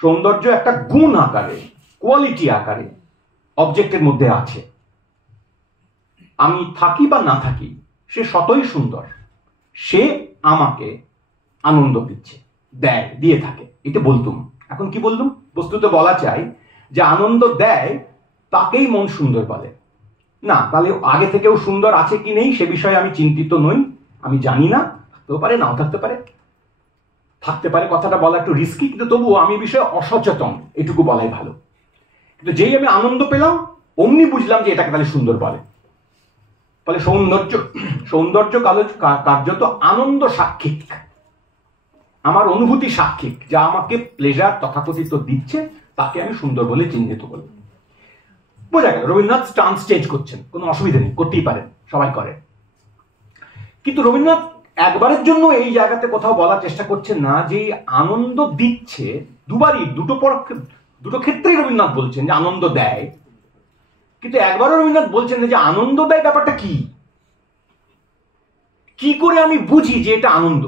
সৌন্দর্য একটা গুণ আকারে, কোয়ালিটি আকারে অবজেক্টের মধ্যে আছে। আমি থাকি বা না থাকি, সে শতই সুন্দর, সে আমাকে আনন্দ দিচ্ছে, দেয়, দিয়ে থাকে, এটা বলতুম। এখন কি বললুম? বস্তুত বলা চাই যে আনন্দ দেয় তাকেই মন সুন্দর বলে না। তাহলে আগে থেকেও সুন্দর আছে কি নেই সে বিষয়ে আমি চিন্তিত নই, আমি জানি না, থাকতেও পারে, নাও থাকতে পারে। থাকতে পারে কথাটা বলা একটু রিস্কি, কিন্তু তবুও আমি বিষয়ে অসচেতন, এটুকু বলাই ভালো। কিন্তু যেই আমি আনন্দ পেলাম অমনি বুঝলাম যে এটাকে তাহলে সুন্দর বলে। ফলে সৌন্দর্য কার্যত আনন্দ সাক্ষিক, আমার অনুভূতি সাক্ষিক, যা আমাকে প্লেজার তথাকথিত দিচ্ছে তাকে আমি সুন্দর বলে চিহ্নিত করব। বোঝা গেল রবীন্দ্রনাথ স্টান্স চেঞ্জ করছেন, কোনো অসুবিধা নেই, করতেই পারেন, সবাই করে। কিন্তু রবীন্দ্রনাথ একবারের জন্য এই জায়গাতে কোথাও বলার চেষ্টা করছেন না যে আনন্দ দিচ্ছে, দুবারই দুটো ক্ষেত্রেই রবীন্দ্রনাথ বলছেন যে আনন্দ দেয়, কিন্তু একবারও রবীন্দ্রনাথ বলছেন যে আনন্দ দেয় ব্যাপারটা কি, কি করে আমি বুঝি যে এটা আনন্দ,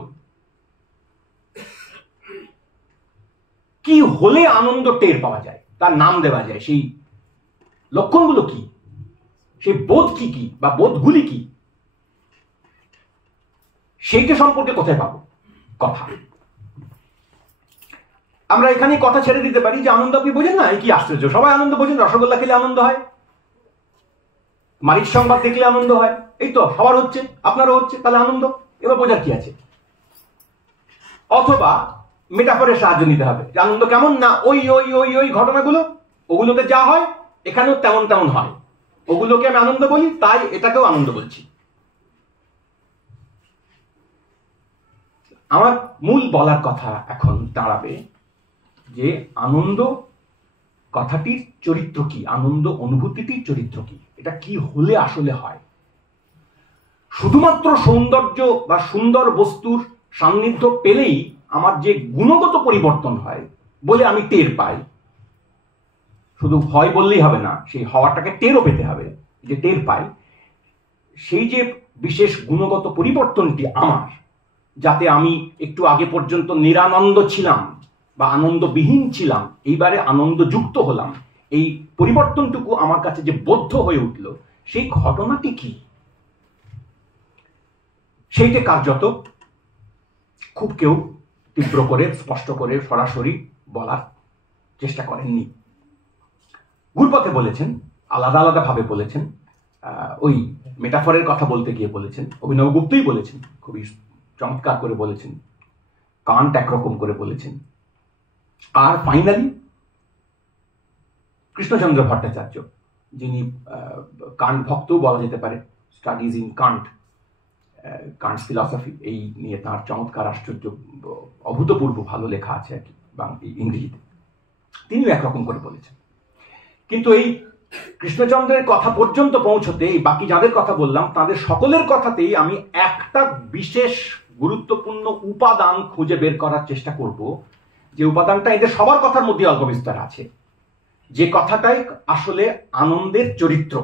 কি হলে আনন্দ টের পাওয়া যায়, তার নাম দেওয়া যায়, সেই লক্ষণগুলো কি, সেই বোধ কি কি বা বোধগুলি কি, সেইটা সম্পর্কে কোথায় পাবো কথা। আমরা এখানে কথা ছেড়ে দিতে পারি যে আনন্দ আপনি বোঝেন না, এই কি আশ্চর্য, সবাই আনন্দ বোঝেন, রসগোল্লা খেলে আনন্দ হয়, মারিচ সংবাদ দেখলে আনন্দ হয়, এই তো সবার হচ্ছে, আপনারও হচ্ছে, তাহলে আনন্দ, এবার বোঝার কি আছে। অথবা মেটাফরের সাহায্য নিতে হবে যে আনন্দ কেমন না, ওই ওই ওই ওই ঘটনাগুলো, ওগুলোতে যা হয় এখানেও তেমন তেমন হয়, ওগুলোকে আমি আনন্দ বলি, তাই এটাকেও আনন্দ বলছি। আমার মূল বলার কথা এখন দাঁড়াবে যে আনন্দ কথাটির চরিত্র কি, আনন্দ অনুভূতিটির চরিত্র কি, এটা কি হলে আসলে হয়। শুধুমাত্র সৌন্দর্য বা সুন্দর বস্তুর সান্নিধ্য পেলেই আমার যে গুণগত পরিবর্তন হয় বলে আমি টের পাই, শুধু হয় বললেই হবে না, সেই হওয়াটাকে টেরও পেতে হবে, যে টের পাই সেই যে বিশেষ গুণগত পরিবর্তনটি আমার, যাতে আমি একটু আগে পর্যন্ত নিরানন্দ ছিলাম বা আনন্দবিহীন ছিলাম, এইবারে আনন্দযুক্ত হলাম, এই পরিবর্তনটুকু আমার কাছে যে বদ্ধ হয়ে উঠল, সেই ঘটনাটি কি, সেইটা কার্যত খুব কেউ তীব্র করে, স্পষ্ট করে, সরাসরি বলার চেষ্টা করেননি। ঘুরপথে বলেছেন, আলাদা আলাদা ভাবে বলেছেন, ওই মেটাফরের কথা বলতে গিয়ে বলেছেন, অভিনব গুপ্তই বলেছেন, খুবই চমৎকার করে বলেছেন, কান্ট একরকম করে বলেছেন, আর ফাইনালি কৃষ্ণচন্দ্র ভট্টাচার্য, যিনি কান্ট ভক্তও বলা যেতে পারে, স্টাডিজ ইন কান্ট, কান্টস ফিলসফি, এই নিয়ে তার চমৎকার, আশ্চর্য, অভূতপূর্ব ভালো লেখা আছে আর কি ইংরেজিতে, তিনিও একরকম করে বলেছেন। কিন্তু এই কৃষ্ণচন্দ্রের কথা পর্যন্ত পৌঁছতে এই বাকি যাদের কথা বললাম তাদের সকলের কথাতেই আমি একটা বিশেষ গুরুত্বপূর্ণ উপাদান খুঁজে বের করার চেষ্টা করব, যে উপাদানটা এদের সবার কথার মধ্যে অল্প বিস্তার আছে, যে কথাটাই আসলে আনন্দের চরিত্র,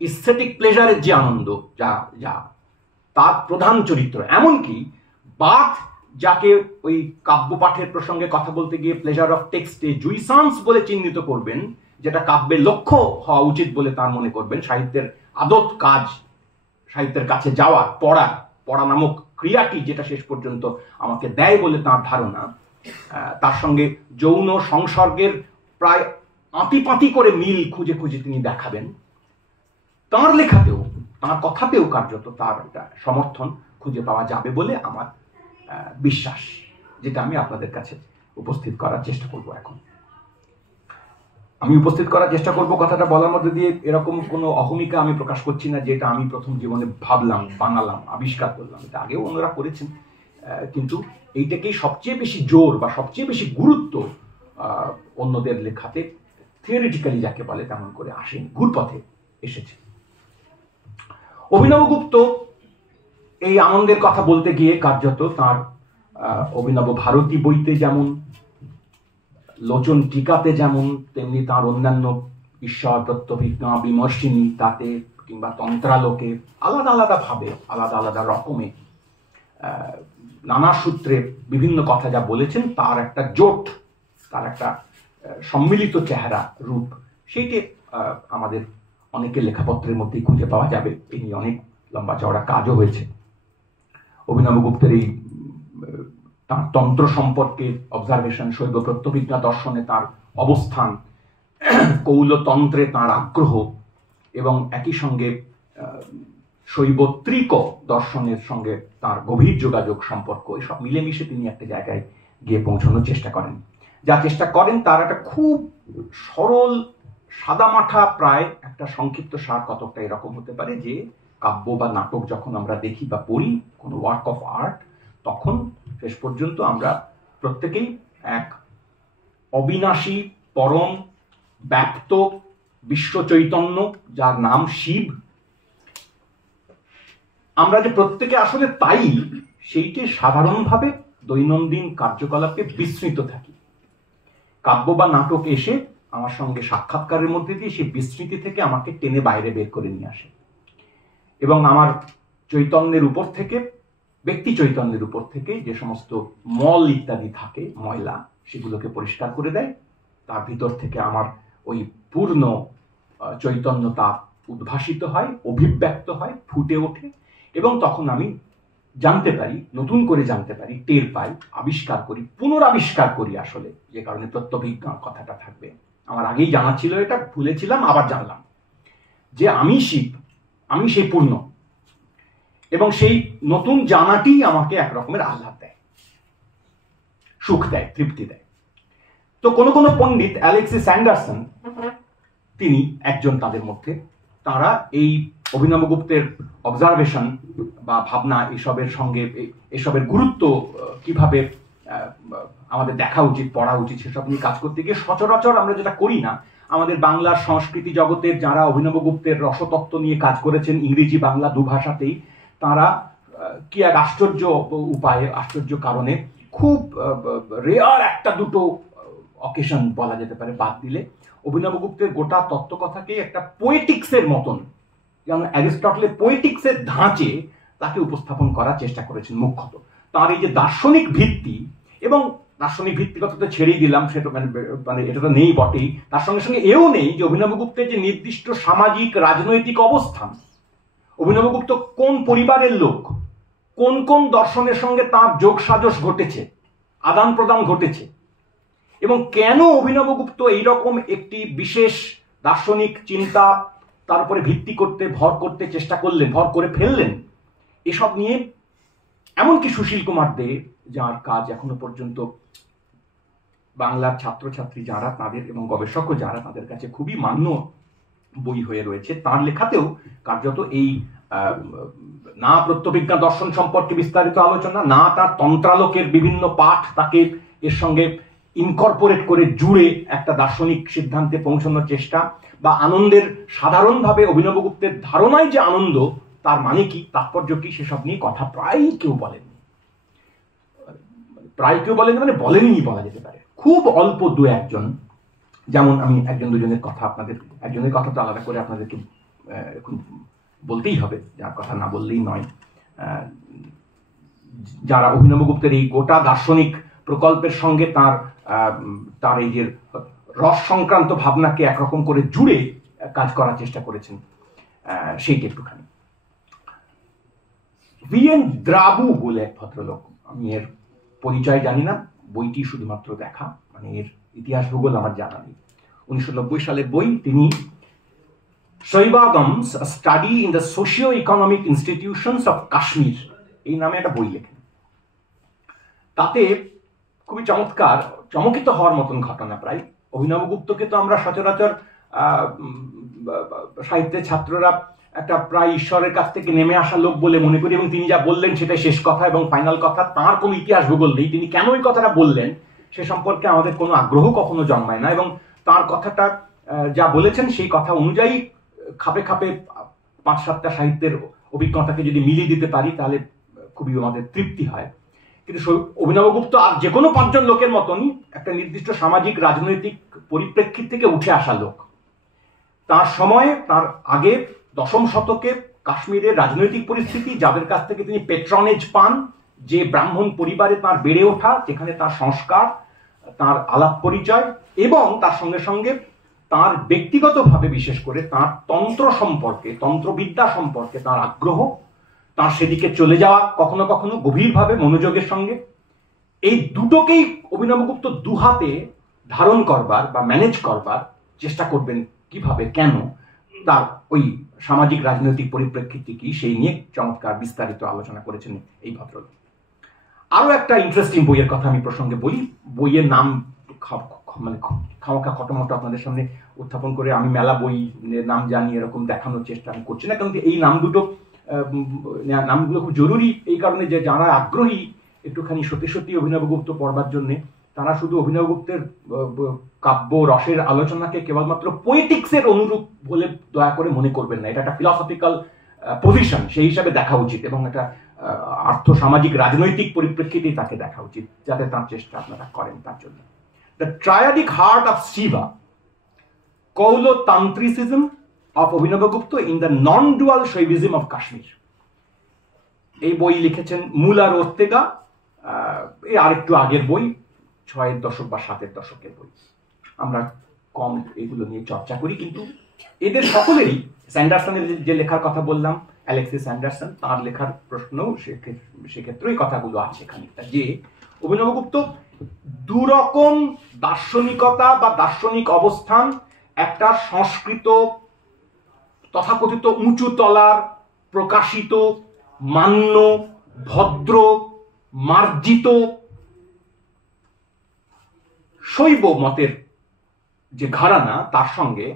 ইস্থেটিক প্লেজারের যে আনন্দ, যা যা তার প্রধান চরিত্র। এমনকি বাথ, যাকে ওই কাব্য পাঠের প্রসঙ্গে কথা বলতে গিয়ে প্লেজার অফ টেক্সটে জুইসান্স বলে চিহ্নিত করবেন, যেটা কাব্যের লক্ষ্য হওয়া উচিত বলে তার মনে করবেন, সাহিত্যের আদত কাজ, সাহিত্যের কাছে যাওয়া, পড়া নামক ক্রিয়াটি যেটা শেষ পর্যন্ত আমাকে দেয় বলে তার ধারণা, তার সঙ্গে যৌন সংসর্গের প্রায় আঁতিপাতি করে মিল খুঁজে খুঁজে তিনি দেখাবেন। তার লেখাতেও, তার কথাতেও কার্যত তার একটা সমর্থন খুঁজে পাওয়া যাবে বলে আমার বিশ্বাস, যেটা আমি আপনাদের কাছে উপস্থিত করার চেষ্টা করব। এখন আমি উপস্থিত করার চেষ্টা করব, কথাটা বলার মধ্যে দিয়ে এরকম কোনো অহমিকা আমি প্রকাশ করছি না যেটা আমি প্রথম জীবনে ভাবলাম, বানালাম, আবিষ্কার করলাম, এটা আগেও অন্যরা করেছেন, কিন্তু এইটাকেই সবচেয়ে বেশি জোর বা সবচেয়ে বেশি গুরুত্ব অন্যদের লেখাতে থিওরিটিক্যালি যাকে বলে তেমন করে আসেনি, ঘুরপথে এসেছে। অভিনব গুপ্ত এই আনন্দের কথা বলতে গিয়ে কার্যত তার অভিনব ভারতী বইতে যেমন, লোচন টিকাতে যেমন, তেমনি তার অন্যান্য ঈশ্বর তত্ত্ববিজ্ঞা বিমর্শিনী তাতে, কিংবা তন্ত্রালোকে আলাদা আলাদা ভাবে, আলাদা আলাদা রকমে, নানা সূত্রে বিভিন্ন কথা যা বলেছেন, তার একটা জোট, তার একটা সম্মিলিত চেহারা রূপ, সেইটি আমাদের অনেকের লেখাপত্রের মধ্যেই খুঁজে পাওয়া যাবে। এই নিয়ে অনেক লম্বা চওড়া কাজও হয়েছে। অভিনব গুপ্তের এই তার তন্ত্র সম্পর্কে অবজারভেশন, শৈব প্রত্যভিজ্ঞা দর্শনে তার অবস্থান, কৌলতন্ত্রে তার আগ্রহ এবং একই সঙ্গে শৈবত্রিক দর্শনের সঙ্গে তার গভীর যোগাযোগ সম্পর্ক, এসব মিলেমিশে তিনি একটা জায়গায় গিয়ে পৌঁছানোর চেষ্টা করেন। যা চেষ্টা করেন তার একটা খুব সরল সাদামাঠা প্রায় একটা সংক্ষিপ্ত সার কতকটা এরকম হতে পারে যে কাব্য বা নাটক যখন আমরা দেখি বা পড়ি, কোনো ওয়ার্ক অফ আর্ট, তখন শেষ পর্যন্ত আমরা প্রত্যেকেই এক অবিনাশী পরম ব্যাপ্ত বিশ্ব চৈতন্য যার নাম শিব, আমরা যে প্রত্যেকে আসলে তাই, সেইটি সাধারণভাবে দৈনন্দিন কার্যকলাপে বিস্মৃত থাকি। কাব্য বা নাটক এসে আমার সঙ্গে সাক্ষাৎকারের মধ্যে দিয়ে সেই বিস্মৃতি থেকে আমাকে টেনে বাইরে বের করে নিয়ে আসে এবং আমার চৈতন্যের উপর থেকে, ব্যক্তি চৈতন্যের উপর থেকে যে সমস্ত মল ইত্যাদি থাকে, ময়লা, সেগুলোকে পরিষ্কার করে দেয়। তার ভিতর থেকে আমার ওই পূর্ণ চৈতন্যতা উদ্ভাসিত হয়, অভিব্যক্ত হয়, ফুটে ওঠে এবং তখন আমি জানতে পারি, নতুন করে জানতে পারি, টের পাই, আবিষ্কার করি, পুনরাবিষ্কার করি আসলে, যে কারণে প্রত্যভিজ্ঞা কথাটা থাকবে। আমার আগেই জানা ছিল, এটা ভুলেছিলাম, আবার জানলাম যে আমি শিব, আমি সেই পূর্ণ, এবং সেই নতুন জানাটি আমাকে একরকমের আহ্লাদ দেয়, সুখ দেয়, তৃপ্তি দেয়। তো কোনো কোনো পণ্ডিত, অ্যালেক্সিস অ্যান্ডারসন, তিনি একজন তাদের মধ্যে, তারা এই অভিনব গুপ্তের অবজারভেশন বা ভাবনা এসবের সঙ্গে এসবের গুরুত্ব কিভাবে আমাদের দেখা উচিত, পড়া উচিত, সেসব নিয়ে কাজ করতে গিয়ে সচরাচর আমরা যেটা করি না, আমাদের বাংলার সংস্কৃতি জগতের যারা অভিনব গুপ্তের রসতত্ত্ব নিয়ে কাজ করেছেন ইংরেজি বাংলা দুভাষাতেই, তারা কি এক আশ্চর্য উপায়ে, আশ্চর্য কারণে, খুব রেয়ার একটা দুটো অকেশন বলা যেতে পারে বাদ দিলে, অভিনব গুপ্তের গোটা তত্ত্বকথাকে একটা পোয়েটিক্সের মতন, যেমন অ্যারিস্টটলের পোয়েটিক্সের ধাঁচে তাকে উপস্থাপন করার চেষ্টা করেছেন মুখ্যত। তার এই যে দার্শনিক ভিত্তি, এবং দার্শনিক ভিত্তির কথা তো ছেড়েই দিলাম, সেটা মানে এটা তো নেই বটেই, তার সঙ্গে সঙ্গে এও নেই যে অভিনব গুপ্তের যে নির্দিষ্ট সামাজিক রাজনৈতিক অবস্থান, অভিনব গুপ্ত কোন পরিবারের লোক, কোন কোন দর্শনের সঙ্গে তার যোগ সাজস ঘটেছে, আদান প্রদান ঘটেছে, এবং কেন অভিনব গুপ্ত এইরকম একটি বিশেষ দার্শনিক চিন্তা তার উপরে ভিত্তি করতে, ভর করতে চেষ্টা করলেন, ভর করে ফেললেন, এসব নিয়ে এমনকি সুশীল কুমার দে, যার কাজ এখনো পর্যন্ত বাংলার ছাত্রছাত্রী যারা তাদের এবং গবেষকও যারা তাদের কাছে খুবই মান্য বই হয়ে রয়েছে, তার লেখাতেও কার্যত এই না প্রত্যভিজ্ঞা দর্শন সম্পর্কে বিস্তারিত আলোচনা, না তার তন্ত্রালোকের বিভিন্ন পাঠ তাকে এর সঙ্গে ইনকর্পোরেট করে জুড়ে একটা দার্শনিক সিদ্ধান্তে পৌঁছানোর চেষ্টা, বা আনন্দের সাধারণভাবে অভিনব গুপ্তের ধারণায় যে আনন্দ, তার মানে কি, তাৎপর্য কি, সেসব নিয়ে কথা প্রায় কেউ বলেননি। প্রায় কেউ বলেন মানে বলেননি বলা যেতে পারে, খুব অল্প দু একজন, যেমন আমি একজন দুজনের কথা, আপনাদের একজনের কথা তো আলাদা করে আপনাদেরকে এখন বলতেই হবে, যার কথা না বললেই নয়, যারা অভিনব গুপ্তের এই গোটা দার্শনিক প্রকল্পের সঙ্গে তার এই যে রস সংক্রান্ত ভাবনাকে একরকম করে জুড়ে কাজ করার চেষ্টা করেছেন, সেইটি একটুখানি। ভিএন দ্রাবু বলে এক ভদ্রলোক, আমি এর পরিচয় জানি না, বইটি শুধুমাত্র দেখা, মানে এর ইতিহাস ভূগোল আমার জানা নেই। 1990 সালের বই। তিনি Saivagamas study in the socio economic institutions of Kashmir এই নামে একটা বই লেখেন। তাতে খুবই চমৎকার, চমকিত হওয়ার মতন ঘটনা প্রায়। অভিনব গুপ্তকে তো আমরা সচরাচর সাহিত্যের ছাত্ররা একটা প্রায় ঈশ্বরের কাছ থেকে নেমে আসা লোক বলে মনে করি, এবং তিনি যা বললেন সেটাই শেষ কথা এবং ফাইনাল কথা, তার কোনো ইতিহাস ভূগোল নেই। তিনি কেন ওই কথাটা বললেন সে সম্পর্কে আমাদের কোনো আগ্রহ কখনো জন্মায় না, এবং তার কথাটা যা বলেছেন সেই কথা অনুযায়ী খাপে খাপে 5-7টা সাহিত্যের অভিজ্ঞতাকে যদি মিলিয়ে দিতে পারি তাহলে খুবই আমাদের তৃপ্তি হয়। কিন্তু অভিনব গুপ্ত আর যে কোনো 5 জন লোকের মতনই একটা নির্দিষ্ট সামাজিক রাজনৈতিক পরিপ্রেক্ষিত থেকে উঠে আসা লোক। তার সময়ে, তার আগে 10ম শতকে কাশ্মীরের রাজনৈতিক পরিস্থিতি, যাদের কাছ থেকে তিনি পেট্রনেজ পান, যে ব্রাহ্মণ পরিবারে তার বেড়ে ওঠা, যেখানে তার সংস্কার, তার আলাপ পরিচয়, এবং তার সঙ্গে সঙ্গে তার ব্যক্তিগতভাবে বিশেষ করে তার তন্ত্র সম্পর্কে, তন্ত্রবিদ্যা সম্পর্কে তার আগ্রহ, তার সেদিকে চলে যাওয়া কখনো কখনো গভীরভাবে মনোযোগের সঙ্গে, এই দুটোকেই অভিনবগুপ্ত দুহাতে ধারণ করবার বা ম্যানেজ করবার চেষ্টা করবেন কিভাবে, কেন, তার ওই সামাজিক রাজনৈতিক পরিপ্রেক্ষিতে কি, সেই নিয়ে চমৎকার বিস্তারিত আলোচনা করেছেন এই ভদ্রলোক। আরো একটা ইন্টারেস্টিং বইয়ের কথা আমি প্রসঙ্গে বলি। বইয়ের নাম মানে খামোখা খটোমটো আপনাদের সামনে উত্থাপন করে আমি মেলা বই নাম জানি এরকম দেখানোর চেষ্টা আমি করছি না, কারণ এই নামগুলো খুব জরুরি এই কারণে যে যারা আগ্রহী একটুখানি সত্যি সত্যি অভিনবগুপ্ত পড়বার জন্য, তারা শুধু অভিনবগুপ্তের কাব্য রসের আলোচনাকে কেবলমাত্র পোয়েটিক্সের অনুরূপ বলে দয়া করে মনে করবেন না। এটা একটা ফিলসফিক্যাল পজিশন, সেই হিসাবে দেখা উচিত এবং একটা আর্থ সামাজিক রাজনৈতিক পরিপ্রেক্ষিতেই তাকে দেখা উচিত, যাতে তার চেষ্টা আপনারা করেন তার জন্য। The triadic heart of Shiva, Kaula tantrism of Abhinavagupta in the non dual Shaivism of Kashmir, এই বই লিখেছেন মুলার ওর্তেগা। এই আরেকটু আগের বই, 6-এর দশক বা 7-এর দশকের বই। আমরা কম এগুলো নিয়ে চর্চা করি, কিন্তু এদের সকলেরই, স্যান্ডারসনের যে লেখার কথা বললাম, অ্যালেক্সিস স্যান্ডারসন, তার লেখার প্রশ্নও সেক্ষেত্রেই কথাগুলো আছে খানিকটা, যে অভিনবগুপ্ত দুরকম দার্শনিকতা বা দার্শনিক অবস্থান, একটা সংস্কৃত তথাকথিত উঁচু তলার প্রকাশিত মান্য ভদ্র মার্জিত শৈব মতের যে ঘরানা, তার সঙ্গে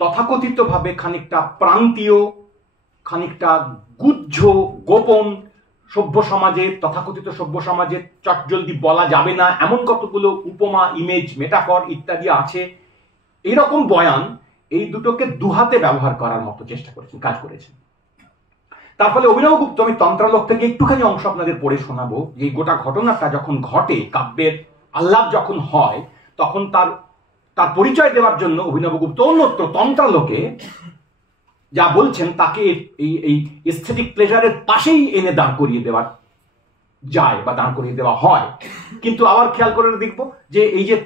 তথাকথিতভাবে খানিকটা প্রান্তীয়, খানিকটা গুহ্য গোপন সভ্য সমাজে, তথাকথিত সভ্য সমাজে চটজলদি বলা যাবে না এমন কতগুলো উপমা, ইমেজ, মেটাফর ইত্যাদি আছে, এরকম বয়ান, এই দুটোকে দুহাতে ব্যবহার করার মতো চেষ্টা করেছেন, কাজ করেছেন। তার ফলে অভিনবগুপ্ত, আমি তন্ত্রালোক থেকে একটুখানি অংশ আপনাদের পড়ে শোনাবো, যে গোটা ঘটনাটা যখন ঘটে, কাব্যের আহ্লাদ যখন হয়, তখন তার পরিচয় দেওয়ার জন্য অভিনবগুপ্ত অন্যত্র তন্ত্রালোকে যা বলছেন তাকে এই এস্থেটিক প্লেজারের পাশেই এনে দাঁড় করিয়ে দেওয়া যায় বা দাঁড় করিয়ে দেওয়া হয়। কিন্তু আবার খেয়াল করে দেখবো যে এই যে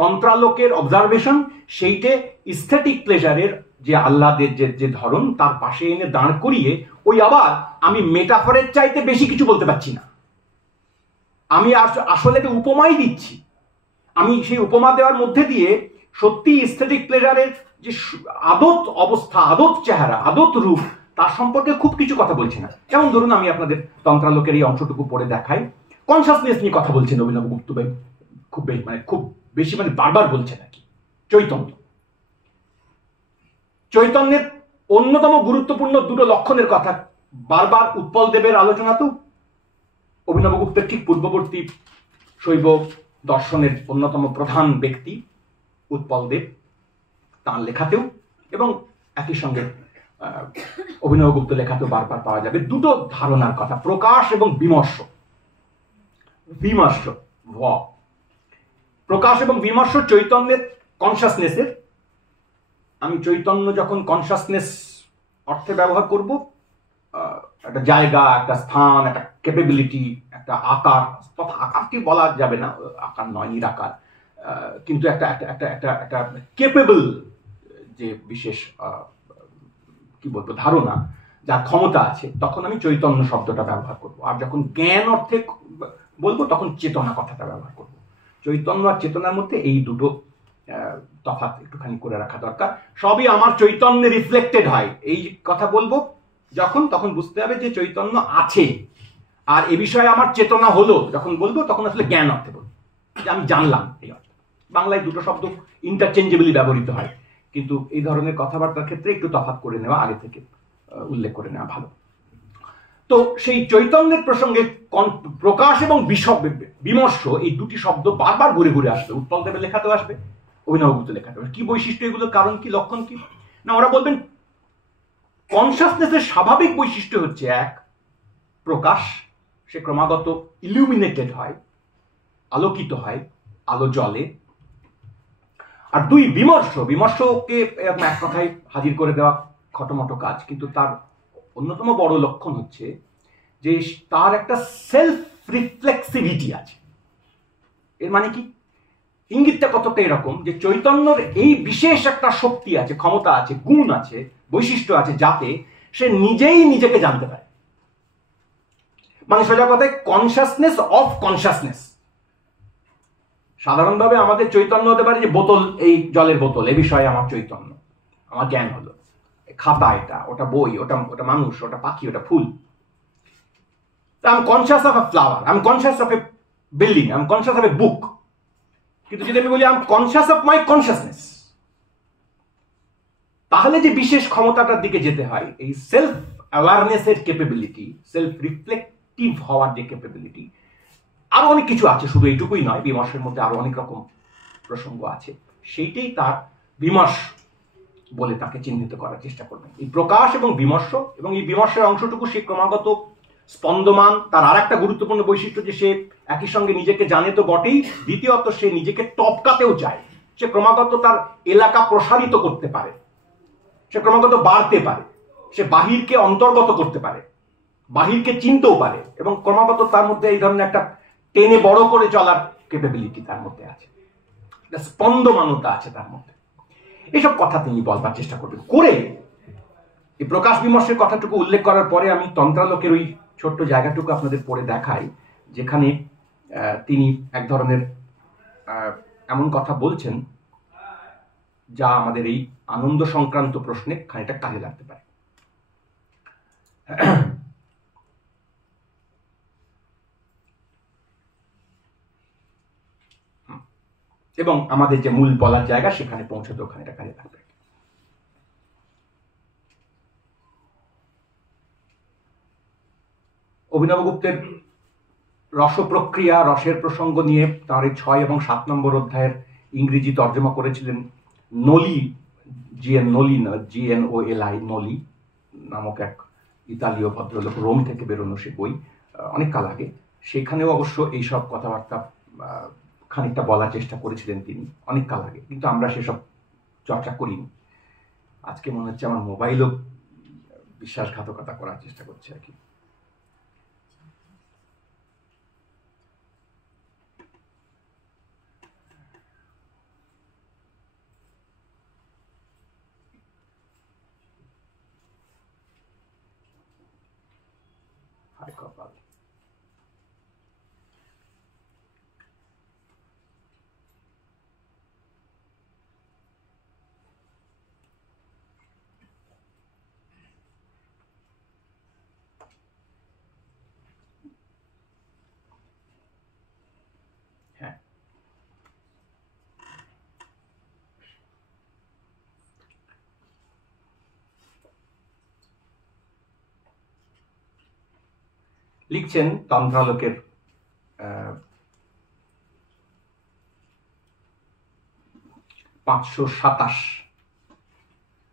তন্ত্রালোকের অবজারভেশন, সেইটে এস্থেটিক প্লেজারের যে আহ্লাদের যে ধরন, তার পাশে এনে দাঁড় করিয়ে ওই আবার আমি মেটাফরের চাইতে বেশি কিছু বলতে পারছি না, আমি আসলে একটা উপমাই দিচ্ছি। আমি সেই উপমা দেওয়ার মধ্যে দিয়ে সত্যি এস্থেটিক প্লেজারের যে আদত অবস্থা, আদত চেহারা, আদত রূপ, তার সম্পর্কে খুব কিছু কথা বলছি না। যেমন ধরুন, আমি আপনাদের তন্ত্রালোকের এই অংশটুকু পড়ে দেখাই। কনসাসনেস নিয়ে কথা বলছেন অভিনবগুপ্ত ভাই, খুব বেশি বারবার বলছেন আর কি। চৈতন্যের অন্যতম গুরুত্বপূর্ণ দুটো লক্ষণের কথা বারবার উৎপল দেবের আলোচনা, তো অভিনবগুপ্তের ঠিক পূর্ববর্তী শৈব দর্শনের অন্যতম প্রধান ব্যক্তি উৎপল দেব, তাঁর লেখাতেও এবং একই সঙ্গে অভিনবগুপ্ত লেখাতেও বারবার পাওয়া যাবে দুটো ধারণার কথা, প্রকাশ এবং বিমর্ষ। প্রকাশ এবং বিমর্ষ চৈতন্যের কনসাসনেসের। আমি চৈতন্য যখন কনসাসনেস অর্থে ব্যবহার করব, একটা জায়গা, একটা স্থান, একটা ক্যাপাবিলিটি, একটা আকার, তথা আকারটি বলা যাবে না, আকার নয়, নিরাকার, কিন্তু একটা একটা একটা একটা ক্যাপেবল যে বিশেষ কি বলবো ধারণা, যার ক্ষমতা আছে, তখন আমি চৈতন্য শব্দটা ব্যবহার করব। আর যখন জ্ঞান অর্থে বলবো, তখন চেতনা কথাটা ব্যবহার করব। চৈতন্য আর চেতনার মধ্যে এই দুটো তফাৎ একটুখানি করে রাখা দরকার। সবই আমার চৈতন্যে রিফ্লেক্টেড হয়, এই কথা বলবো যখন, তখন বুঝতে হবে যে চৈতন্য আছে। আর এ বিষয়ে আমার চেতনা হলো যখন বলবো, তখন আসলে জ্ঞান অর্থে বলবো, যে আমি জানলাম এই অর্থে। বাংলায় দুটো শব্দ ইন্টারচেঞ্জেবলি ব্যবহৃত হয়, কিন্তু এই ধরনের কথাবার্তার ক্ষেত্রে একটু তফাৎ করে নেওয়া, আগে থেকে উল্লেখ করে নেওয়া ভালো। তো সেই চৈতন্যের প্রসঙ্গে প্রকাশ এবং বিমর্ষ, এই দুটি শব্দ বারবার ঘুরে ঘুরে আসবে। উৎপল দেবের লেখাতেও আসবে, অভিনবগুপ্ত লেখাতেও আসবে। কি বৈশিষ্ট্য এগুলো, কারণ কি, লক্ষণ কি? না, ওরা বলবেন কনসাসনেসের স্বাভাবিক বৈশিষ্ট্য হচ্ছে এক, প্রকাশ, সে ক্রমাগত ইলুমিনেটেড হয়, আলোকিত হয়, আলো জ্বলে। আর দুই, বিমর্শকে এক কথায় হাজির করে দেওয়া খটোমটো কাজ, কিন্তু তার অন্যতম বড় লক্ষণ হচ্ছে যে তার একটা সেলফ রিফ্লেক্সিভিটি আছে। এর মানে কি, ইঙ্গিতটা কতটা এরকম যে চৈতন্যর এই বিশেষ একটা শক্তি আছে, ক্ষমতা আছে, গুণ আছে, বৈশিষ্ট্য আছে, যাতে সে নিজেই নিজেকে জানতে পারে। মানে সোজা কথায় কনসাসনেস অফ কনসাসনেস। সাধারণভাবে আমাদের চৈতন্য হতে পারে যে বোতল, এই জলের বোতল, এ বিষয়ে আমার চৈতন্য, আমার জ্ঞান হলো, খাতা এটা, ওটা বই, ওটা ওটা মানুষ, ওটা পাখি, ওটা ফুল। I am conscious of a flower, I am conscious of a building, I am conscious of a book. কিন্তু যদি আমি বলি I am conscious of my consciousness, তাহলে যে বিশেষ ক্ষমতাটার দিকে যেতে হয়, এই সেলফ অ্যাওয়ারনেসের ক্যাপাবিলিটি, সেলফ রিফ্লেক্টিভ হওয়ার যে ক্যাপাবিলিটি, আরো অনেক কিছু আছে, শুধু এইটুকুই নয়, বিমর্ষের মধ্যে আরো অনেক রকম প্রসঙ্গ আছে। সেইটাই তার বিমর্ষ বলে তাকে চিহ্নিত করার চেষ্টা করবেন। এই প্রকাশ এবং বিমর্ষ, এবং এই বিমর্ষের অংশটুকু সে ক্রমাগত স্পন্দমান। তার আর একটা গুরুত্বপূর্ণ বৈশিষ্ট্য যে সে একই সঙ্গে নিজেকে জানে তো বটেই, দ্বিতীয়ত সে নিজেকে টপকাতেও চায়। সে ক্রমাগত তার এলাকা প্রসারিত করতে পারে, সে ক্রমাগত বাড়তে পারে, সে বাহিরকে অন্তর্গত করতে পারে, বাহিরকে চিনতেও পারে, এবং ক্রমাগত তার মধ্যে এই ধরনের একটা টেনে বড় করে চলার ক্যাপাবিলিটি তার মধ্যে আছে, স্পন্দমানতা আছে তার মধ্যে। এসব কথা তিনি বলবার চেষ্টা করবেন। করে এই প্রকাশ বিমর্ষের কথাটুকু উল্লেখ করার পরে আমি তন্ত্রালোকের ওই ছোট্ট জায়গাটুকু আপনাদের পড়ে দেখাই, যেখানে তিনি এক ধরনের এমন কথা বলছেন যা আমাদের এই আনন্দ সংক্রান্ত প্রশ্নে খানিকটা কাজে লাগতে পারে। এবং আমাদের যে মূল বলার জায়গা সেখানে পৌঁছতেও খানিকটা কাজে লাগবে। অভিনবগুপ্তের রস প্রক্রিয়া, রসের প্রসঙ্গ নিয়ে তাঁর এই 6 এবং 7 নম্বর অধ্যায়ের ইংরেজি তর্জমা করেছিলেন নলি, GNOLI নলি নামক এক ইতালীয় ভদ্রলোক, রোম থেকে বেরোনো সে বই, অনেক কাল আগে। সেখানেও অবশ্য এইসব কথাবার্তা খানিকটা বলার চেষ্টা করেছিলেন তিনি অনেক কাল আগে, কিন্তু আমরা সেসব চর্চা করিনি। আজকে মনে হচ্ছে আমার মোবাইলও বিশ্বাসঘাতকতা করার চেষ্টা করছে আর কি। হায় কপাল। হ্যাঁ, লিখছেন তন্ত্রালোকের 527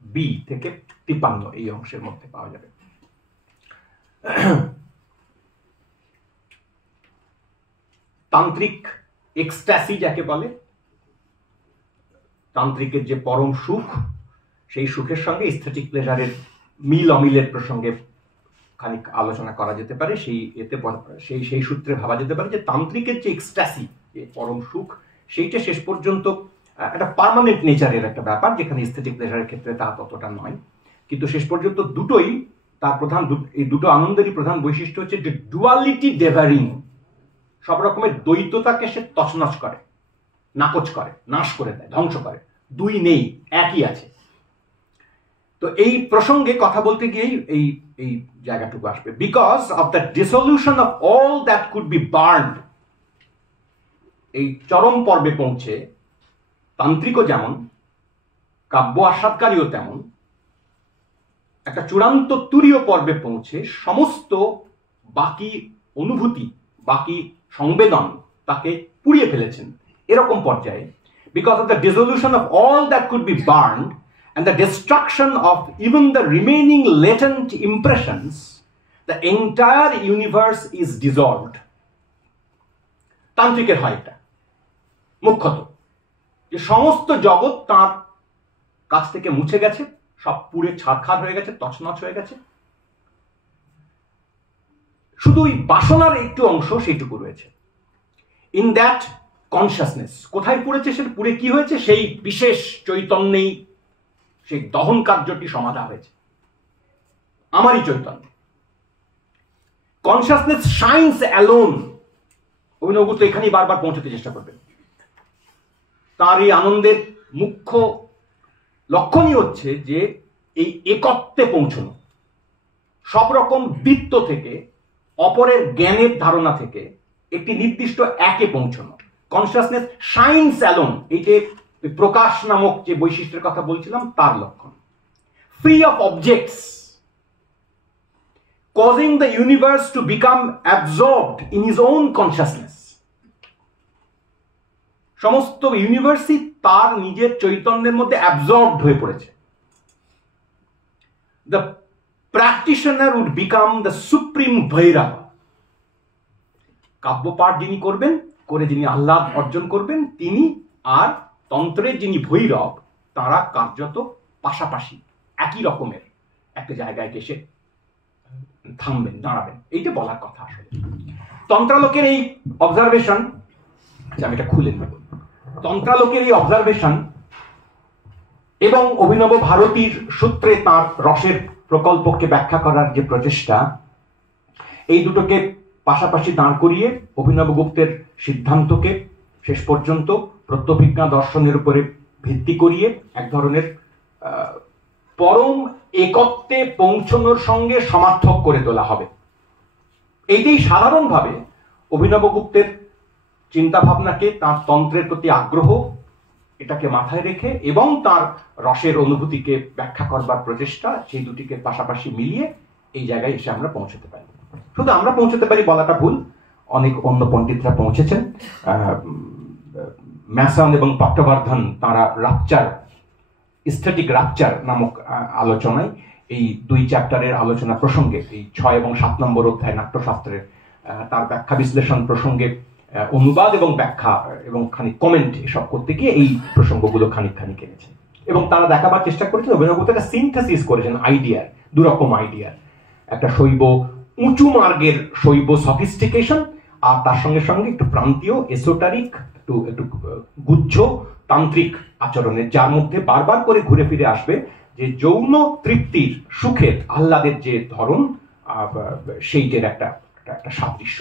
বি থেকে 53 এই অংশের মধ্যে পাওয়া যাবে। তান্ত্রিক এক্সট্যাসি যাকে বলে, তান্ত্রিকের যে পরম সুখ, সেই সুখের সঙ্গে স্থেটিক প্লেজারের মিল অমিলের প্রসঙ্গে খানিক আলোচনা করা যেতে পারে। সেই সূত্রে ভাবা যেতে পারে যে তান্ত্রিকের যে এক্সট্যাসি, যে পরম সুখ, সেইটা শেষ পর্যন্ত একটা পার্মানেন্ট নেচারের একটা ব্যাপার, যেখানে স্থেটিক প্লেজারের ক্ষেত্রে তা ততটা নয়। কিন্তু শেষ পর্যন্ত দুটোই তার প্রধান, এই দুটো আনন্দেরই প্রধান বৈশিষ্ট্য হচ্ছে যে ডুয়ালিটি ডেভারিং, সব রকমের দ্বৈততাকে সে তছনছ করে, নাকচ করে, নাশ করে দেয়, ধ্বংস করে। দুই নেই, একই আছে। তো এই প্রসঙ্গে কথা বলতে গিয়েই এই এই জায়গাটুকু আসবে। Because of the dissolution of all that could be burned, এই চরম পর্বে পৌঁছে তান্ত্রিকও যেমন, কাব্য আস্বাদকারীও তেমন, একটা চূড়ান্ত তুরীয় পর্বে পৌঁছে সমস্ত বাকি অনুভূতি, বাকি সংবেদন তাকে পুড়িয়ে ফেলেছেন এরকম পর্যায়ে। Because of the dissolution of all that could be burned and the destruction of even the remaining latent impressions, the entire universe is dissolved. তান্ত্রিকের হয় এটা মুখ্যত, যে সমস্ত জগৎ তার কাছ থেকে মুছে গেছে, সব পুড়ে ছারখার হয়ে গেছে, তছনছ হয়ে গেছে। শুধু ওই বাসনার একটু অংশ সেইটুকু রয়েছে। In that কনসাসনেস কোথায় পড়েছে, সেটা পুড়ে কি হয়েছে, সেই বিশেষ চৈতন্যেই সেই দহন কার্যটি সমাধা হয়েছে, আমারই Chaitanya. Consciousness shines alone. Abhinavagupta এখানেই বারবার পৌঁছতে চেষ্টা করবেন। তার এই আনন্দের মুখ্য লক্ষণই হচ্ছে যে এই একত্বে পৌঁছানো, সব রকম বৃত্ত থেকে, অপরের জ্ঞানের ধারণা থেকে একটি নির্দিষ্ট একে পৌঁছানো। কনসাসনেস শাইন্স অ্যালোন, এই যে প্রকাশ নামক যে বৈশিষ্ট্যের কথা বলছিলাম তার লক্ষণ। Free of objects, causing the universe to become absorbed in his own consciousness. সমস্ত ইউনিভার্সই তার নিজের চৈতন্যের মধ্যে অ্যাবজর্বড হয়ে পড়েছে। The practitioner would become the supreme Bhairab. কাব্যপাঠ যিনি করবেন, করে যিনি আহ্লাদ অর্জন করবেন, তিনি আর তন্ত্রের যিনি ভৈরব, তারা কার্যত পাশাপাশি একই রকমের একটা জায়গায় এসে থামবেন, দাঁড়াবেন। এইটা বলার কথা আসলে। তন্ত্রালোকের এই অবজারভেশন, আমি এটা খুলে নেব, তন্ত্রালোকের এই অবজারভেশন এবং অভিনব ভারতীর সূত্রে তার রসের প্রকল্পকে ব্যাখ্যা করার যে প্রচেষ্টা, এই দুটোকে পাশাপাশি দাঁড় করিয়ে অভিনবগুপ্তের সিদ্ধান্তকে শেষ পর্যন্ত প্রত্যভিজ্ঞা দর্শনের উপরে ভিত্তি করিয়ে এক ধরনের পরম একত্বে পৌঁছানোর সঙ্গে সমার্থক করে তোলা হবে। এইটাই সাধারণভাবে অভিনবগুপ্তের চিন্তা ভাবনাকে, তার তন্ত্রের প্রতি আগ্রহ, এটাকে মাথায় রেখে এবং তার রসের অনুভূতিকে ব্যাখ্যা করবার প্রচেষ্টা, সেই দুটিকে পাশাপাশি মিলিয়ে এই জায়গায় এসে আমরা পৌঁছতে পারি। শুধু আমরা পৌঁছতে পারি বলাটা ভুল, অনেক অন্য পণ্ডিতরা পৌঁছেছেন। ম্যাসন এবং পট্টবর্ধন তারা রাপচার, এস্থেটিক রাপচার নামক আলোচনায় এই 2 চ্যাপ্টারের আলোচনা প্রসঙ্গে, এই 6 এবং 7 নম্বর অধ্যায় নাট্যশাস্ত্রের তার ব্যাখ্যা বিশ্লেষণ প্রসঙ্গে অনুবাদ এবং ব্যাখ্যা এবং খানিক কমেন্ট এসব করতে গিয়ে এই প্রসঙ্গগুলো খানিক এনেছেন। এবং তারা দেখাবার চেষ্টা করেছেন, অভিনবগুপ্ত একটা সিনথেসিস করেছেন আইডিয়ার, দুরকম আইডিয়ার, একটা শৈব উঁচু মার্গের শৈব সফিস্টিকেশন, আর তার সঙ্গে সঙ্গে একটু প্রান্তীয় এসোটারিক, একটু গুচ্ছ তান্ত্রিক আচরণের, যার মধ্যে বারবার করে ঘুরে ফিরে আসবে যে যৌন তৃপ্তির, সুখের, আহ্লাদের যে ধরন, সেইটার একটা সাদৃশ্য।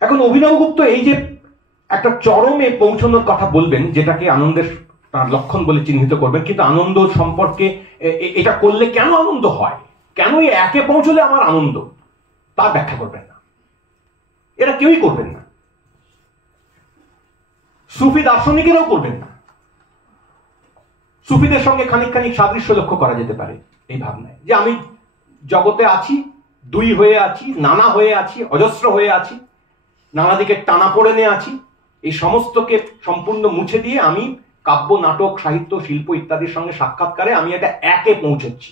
এখন অভিনবগুপ্ত এই যে একটা চরমে পৌঁছানোর কথা বলবেন, যেটাকে আনন্দের তার লক্ষণ বলে চিহ্নিত করবেন, কিন্তু আনন্দ সম্পর্কে এটা করলে কেন আনন্দ হয়, কেন একে পৌঁছলে আমার আনন্দ, তা ব্যাখ্যা করবেন না, এরা কেউই করবেন না, সুফি দার্শনিকেরাও করবেন না। সুফিদের সঙ্গে খানিক সাদৃশ্য লক্ষ্য করা যেতে পারে এই ভাবনায়, যে আমি জগতে আছি, দুই হয়ে আছি, নানা হয়ে আছি, অজস্র হয়ে আছি, নানা দিকে টানা পড়ে নিয়ে আছি, এই সমস্তকে সম্পূর্ণ মুছে দিয়ে আমি কাব্য, নাটক, সাহিত্য, শিল্প ইত্যাদির সঙ্গে সাক্ষাৎকারে আমি একটা একে পৌঁছচ্ছি,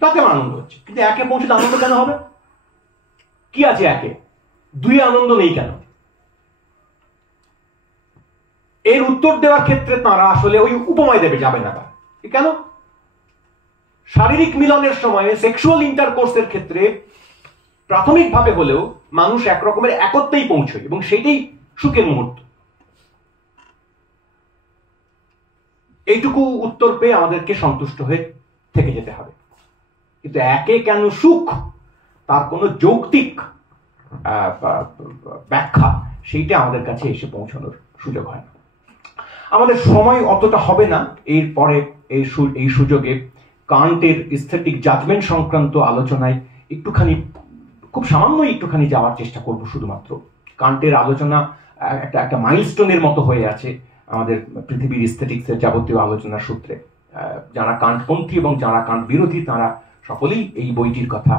তাতে আমার আনন্দ হচ্ছে। কিন্তু একে পৌঁছতে আনন্দ কেন হবে? কি আছে একে? দুই আনন্দ নেই কেন? এর উত্তর দেওয়ার ক্ষেত্রে তারা আসলে ওই উপমায় দেবে যাবে না। কেন? শারীরিক মিলনের সময়, সেক্সুয়াল ইন্টারকোর্সের ক্ষেত্রে প্রাথমিকভাবে হলেও মানুষ একরকমের একত্রেই পৌঁছয় এবং সেইটাই সুখের মুহূর্ত। এইটুকু উত্তর পেয়ে আমাদেরকে সন্তুষ্ট হয়ে থেকে যেতে হবে। কিন্তু একে কেন সুখ, তার কোনো যৌক্তিক ব্যাখ্যা সেইটা আমাদের কাছে এসে পৌঁছানোর সুযোগ হয় না। আমাদের সময় অতটা হবে না এরপরে এই সুযোগে কান্টের এস্থেটিক জাজমেন্ট সংক্রান্ত আলোচনায় খুব সামান্য একটুখানি যাওয়ার চেষ্টা করব। শুধুমাত্র কান্টের আলোচনা একটা মাইলস্টোনের মতো হয়ে আছে আমাদের পৃথিবীর এস্থেটিক্সের যাবতীয় আলোচনার সূত্রে। যারা কান্টপন্থী এবং যারা কান্ট বিরোধী তারা সকলেই এই বইটির কথা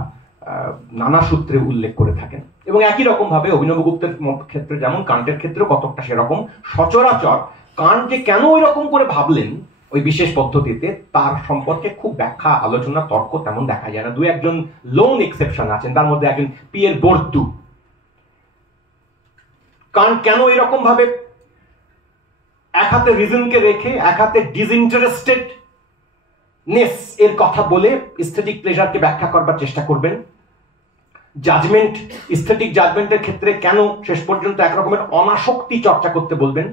নানা সূত্রে উল্লেখ করে থাকেন। এবং একই রকম ভাবে অভিনবগুপ্তের ক্ষেত্রে যেমন কান্টের ক্ষেত্রেও কতকটা সেরকম সচরাচর কান্ট যে কেন ওই রকম করে ভাবলেন ওই বিশেষ পদ্ধতিতে তার সম্পর্কে খুব ব্যাখ্যা, আলোচনা, তর্ক তেমন দেখা যায় না। 2-1 লোন এক্সেপশন আছেন, তার মধ্যে একজন পিয়ের বোর্দু। কান্ট কেন এরকম ভাবে এক হাতে রিজনকে রেখে এক হাতে ডিসইন্টারেস্টেডনেস এর কথা বলে এস্থেটিক প্লেজারকে ব্যাখ্যা করবার চেষ্টা করবেন, জাজমেন্ট, স্থেটিক জাজমেন্টের ক্ষেত্রে কেন শেষ পর্যন্ত একরকমের অনাসক্তি চর্চা করতে বলবেন।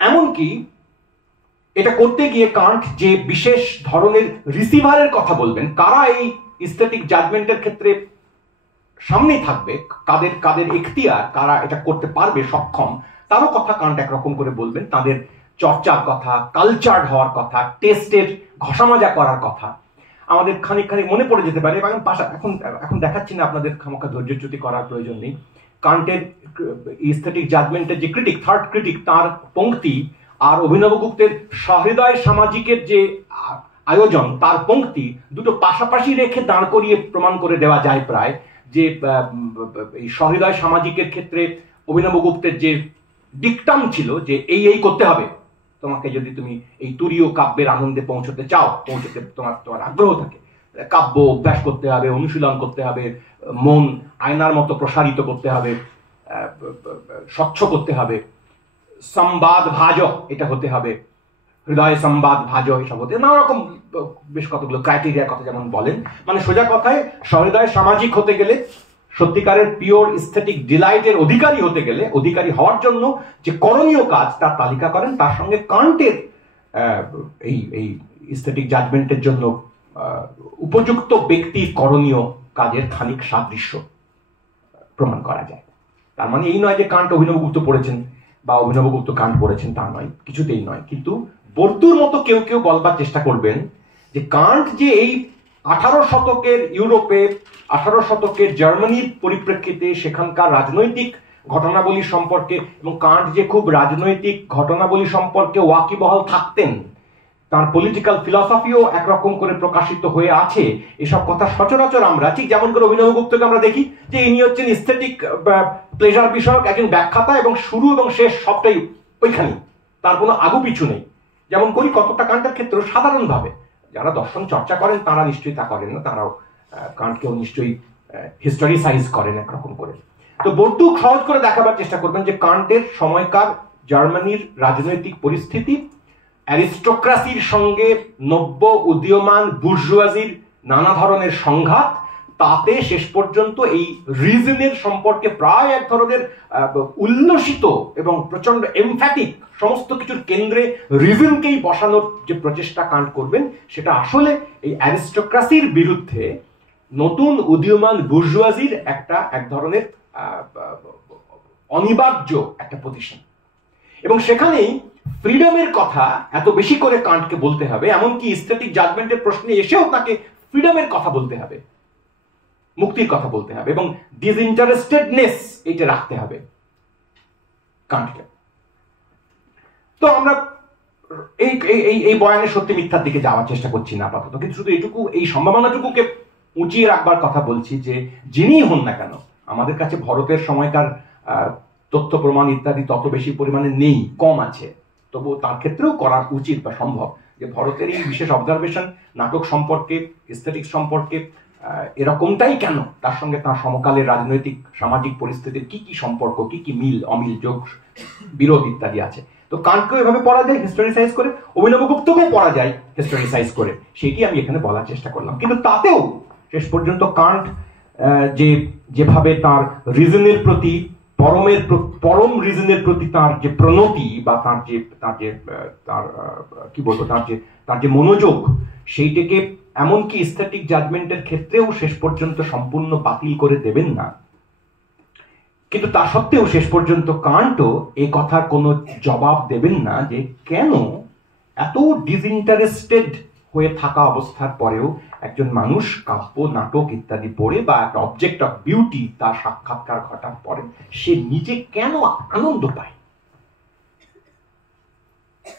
এমনকি এটা করতে গিয়ে কান্ট যে বিশেষ ধরনের রিসিভারের কথা বলবেন, কারা এই স্থেটিক জাজমেন্টের ক্ষেত্রে সামনে থাকবে, কাদের কাদের এখতিয়ার, কারা এটা করতে পারবে, সক্ষম, তারও কথা কান্ট একরকম করে বলবেন। তাদের চর্চার কথা, কালচার্ড হওয়ার কথা, টেস্টের ঘষামাজা করার কথা আমাদের খানিক খানিক মনে পড়ে যেতে পারে। এখন এখন দেখাচ্ছি না, আপনাদের খামোখা ধৈর্যচ্যুতি করার প্রয়োজন নেই। কান্টের স্থেটিক জাজমেন্টের যে ক্রিটিক, থার্ড ক্রিটিক, তার পংক্তি আর অভিনবগুপ্তের সহৃদয় সামাজিকের যে আয়োজন, তার পংক্তি দুটো পাশাপাশি রেখে দাঁড় করিয়ে প্রমাণ করে দেওয়া যায় প্রায় যে এই সহৃদয় সামাজিকের ক্ষেত্রে অভিনবগুপ্তের যে ডিকটাম ছিল যে এই করতে হবে, তোমাকে যদি তুমি এই তুরীয় কাব্যের আনন্দে পৌঁছতে চাও, পৌঁছতে তোমার আগ্রহ থাকে, কাব্য অভ্যাস করতে হবে, অনুশীলন করতে হবে, মন আয়নার মতো প্রসারিত করতে হবে, স্বচ্ছ করতে হবে, সংবাদ ভাজক এটা হতে হবে, হৃদয় সংবাদ ভাজ, এসব হতে নানা রকম বেশ কতগুলো ক্রাইটেরিয়ার কথা যেমন বলেন। মানে সোজা কথায় সহৃদয় সামাজিক হতে গেলে, সত্যিকারের পিওর স্থেটিক ডিলাইটের অধিকারী হতে গেলে, অধিকারী হওয়ার জন্য যে করণীয় কাজ তার তালিকা করেন, তার সঙ্গে কান্টের এই স্থেটিক জাজমেন্টের জন্য উপযুক্ত ব্যক্তি করণীয় কাজের খানিক সাদৃশ্য প্রমাণ করা যায়। তার মানে এই নয় যে কান্ট অভিনবগুপ্ত পড়েছেন বা অভিনবগুপ্ত কান্ট পড়েছেন, তা নয়, কিছুতেই নয়। কিন্তু বর্তুর মতো কেউ কেউ বলবার চেষ্টা করবেন যে কান্ট যে এই 18 শতকের ইউরোপে, 18 শতকের জার্মানির পরিপ্রেক্ষিতে সেখানকার রাজনৈতিক ঘটনাবলী সম্পর্কে, এবং কান্ট যে খুব রাজনৈতিক ঘটনাবলী সম্পর্কে ওয়াকিবহাল থাকতেন, তার পলিটিক্যাল ফিলসফিও একরকম করে প্রকাশিত হয়ে আছে, এসব কথা সচরাচর আমরা, ঠিক যেমন করে অভিনবগুপ্তকে আমরা দেখি যে ইনি হচ্ছেন স্থেটিক প্লেজার বিষয়ক একজন ব্যাখ্যাতা, এবং শুরু এবং শেষ সবটাই ওইখানে, তার কোনো আগু পিছু নেই। যেমন করি কতটা কান্টের ক্ষেত্রে সাধারণভাবে যারা দর্শন চর্চা করেন তারা নিশ্চয়ই তা করেন না, তারাও কান্টকেও নিশ্চয়ই হিস্টোরিসাইজ করেন একরকম করে। তো বর্তুক সহজ করে দেখাবার চেষ্টা করবেন যে কান্টের সময়কার জার্মানির রাজনৈতিক পরিস্থিতি, অ্যারিস্টোক্রাসির সঙ্গে নব্য উদীয়মান বুর্জুয়াজির নানা ধরনের সংঘাত, তাতে শেষ পর্যন্ত এই রিজনের সম্পর্কে প্রায় এক ধরনের উল্লসিত এবং প্রচন্ড এমফ্যাটিক, সমস্ত কিছুর কেন্দ্রে রিজনকেই বসানোর যে প্রচেষ্টা কান্ট করবেন, সেটা আসলে এই অ্যারিস্টোক্রাসির বিরুদ্ধে নতুন উদীয়মান বুর্জুয়াজির এক ধরনের অনিবার্য একটা পজিশন। এবং সেখানেই ফ্রিডমের কথা এত বেশি করে কান্টকে বলতে হবে, এমনকি স্থেটিক জাজমেন্টের প্রশ্নে এসেও তাকে ফ্রিডমের কথা বলতে হবে, মুক্তির কথা বলতে হবে, এবং ডিসইন্টারেস্টেডনেস এইটা রাখতে হবে কান্টকে। তো আমরা এই বয়ানের সত্যি মিথ্যার দিকে যাওয়ার চেষ্টা করছি না আপাতত, কিন্তু শুধু এইটুকু, এই সম্ভাবনাটুকুকে উঁচিয়ে রাখবার কথা বলছি যে যিনিই হন না কেন, আমাদের কাছে ভরতের সময়কার তথ্য প্রমাণ ইত্যাদি তত বেশি পরিমাণে নেই, কম আছে, তবু তার ক্ষেত্রেও করা উচিত বা সম্ভব যে ভরতের এই বিশেষ অবজারভেশন নাটক সম্পর্কে, এস্থেটিক্স সম্পর্কে এরকমটাই কেন, তার সঙ্গে তার সমকালের রাজনৈতিক সামাজিক পরিস্থিতির কি কি সম্পর্ক, কি কি মিল অমিল, যোগ বিরোধ ইত্যাদি আছে। তো কান্টকেও এভাবে পড়া যায় হিস্টোরিসাইজ করে, অভিনবগুপ্তকেও পড়া যায় হিস্টোরিসাইজ করে, সেটি আমি এখানে বলার চেষ্টা করলাম। কিন্তু তাতেও শেষ পর্যন্ত কান্ট যেভাবে তার রিজনের প্রতি, পরম রিজনের প্রতি তার যে প্রণতি বা তার কি বলবো, তার যে মনোযোগ, সেইটাকে এমনকি স্থেটিক জাজমেন্টের ক্ষেত্রেও শেষ পর্যন্ত সম্পূর্ণ বাতিল করে দেবেন না, কিন্তু তা সত্ত্বেও শেষ পর্যন্ত কান্টও এ কথার কোনো জবাব দেবেন না যে কেন এত ডিসইন্টারেস্টেড হয়ে থাকা অবস্থার পরেও একজন মানুষ কাব্য, নাটক ইত্যাদি পড়ে বা একটা অবজেক্ট অফ বিউটি তার সাক্ষাৎকার ঘটার পরে সে নিজে কেন আনন্দ পায়।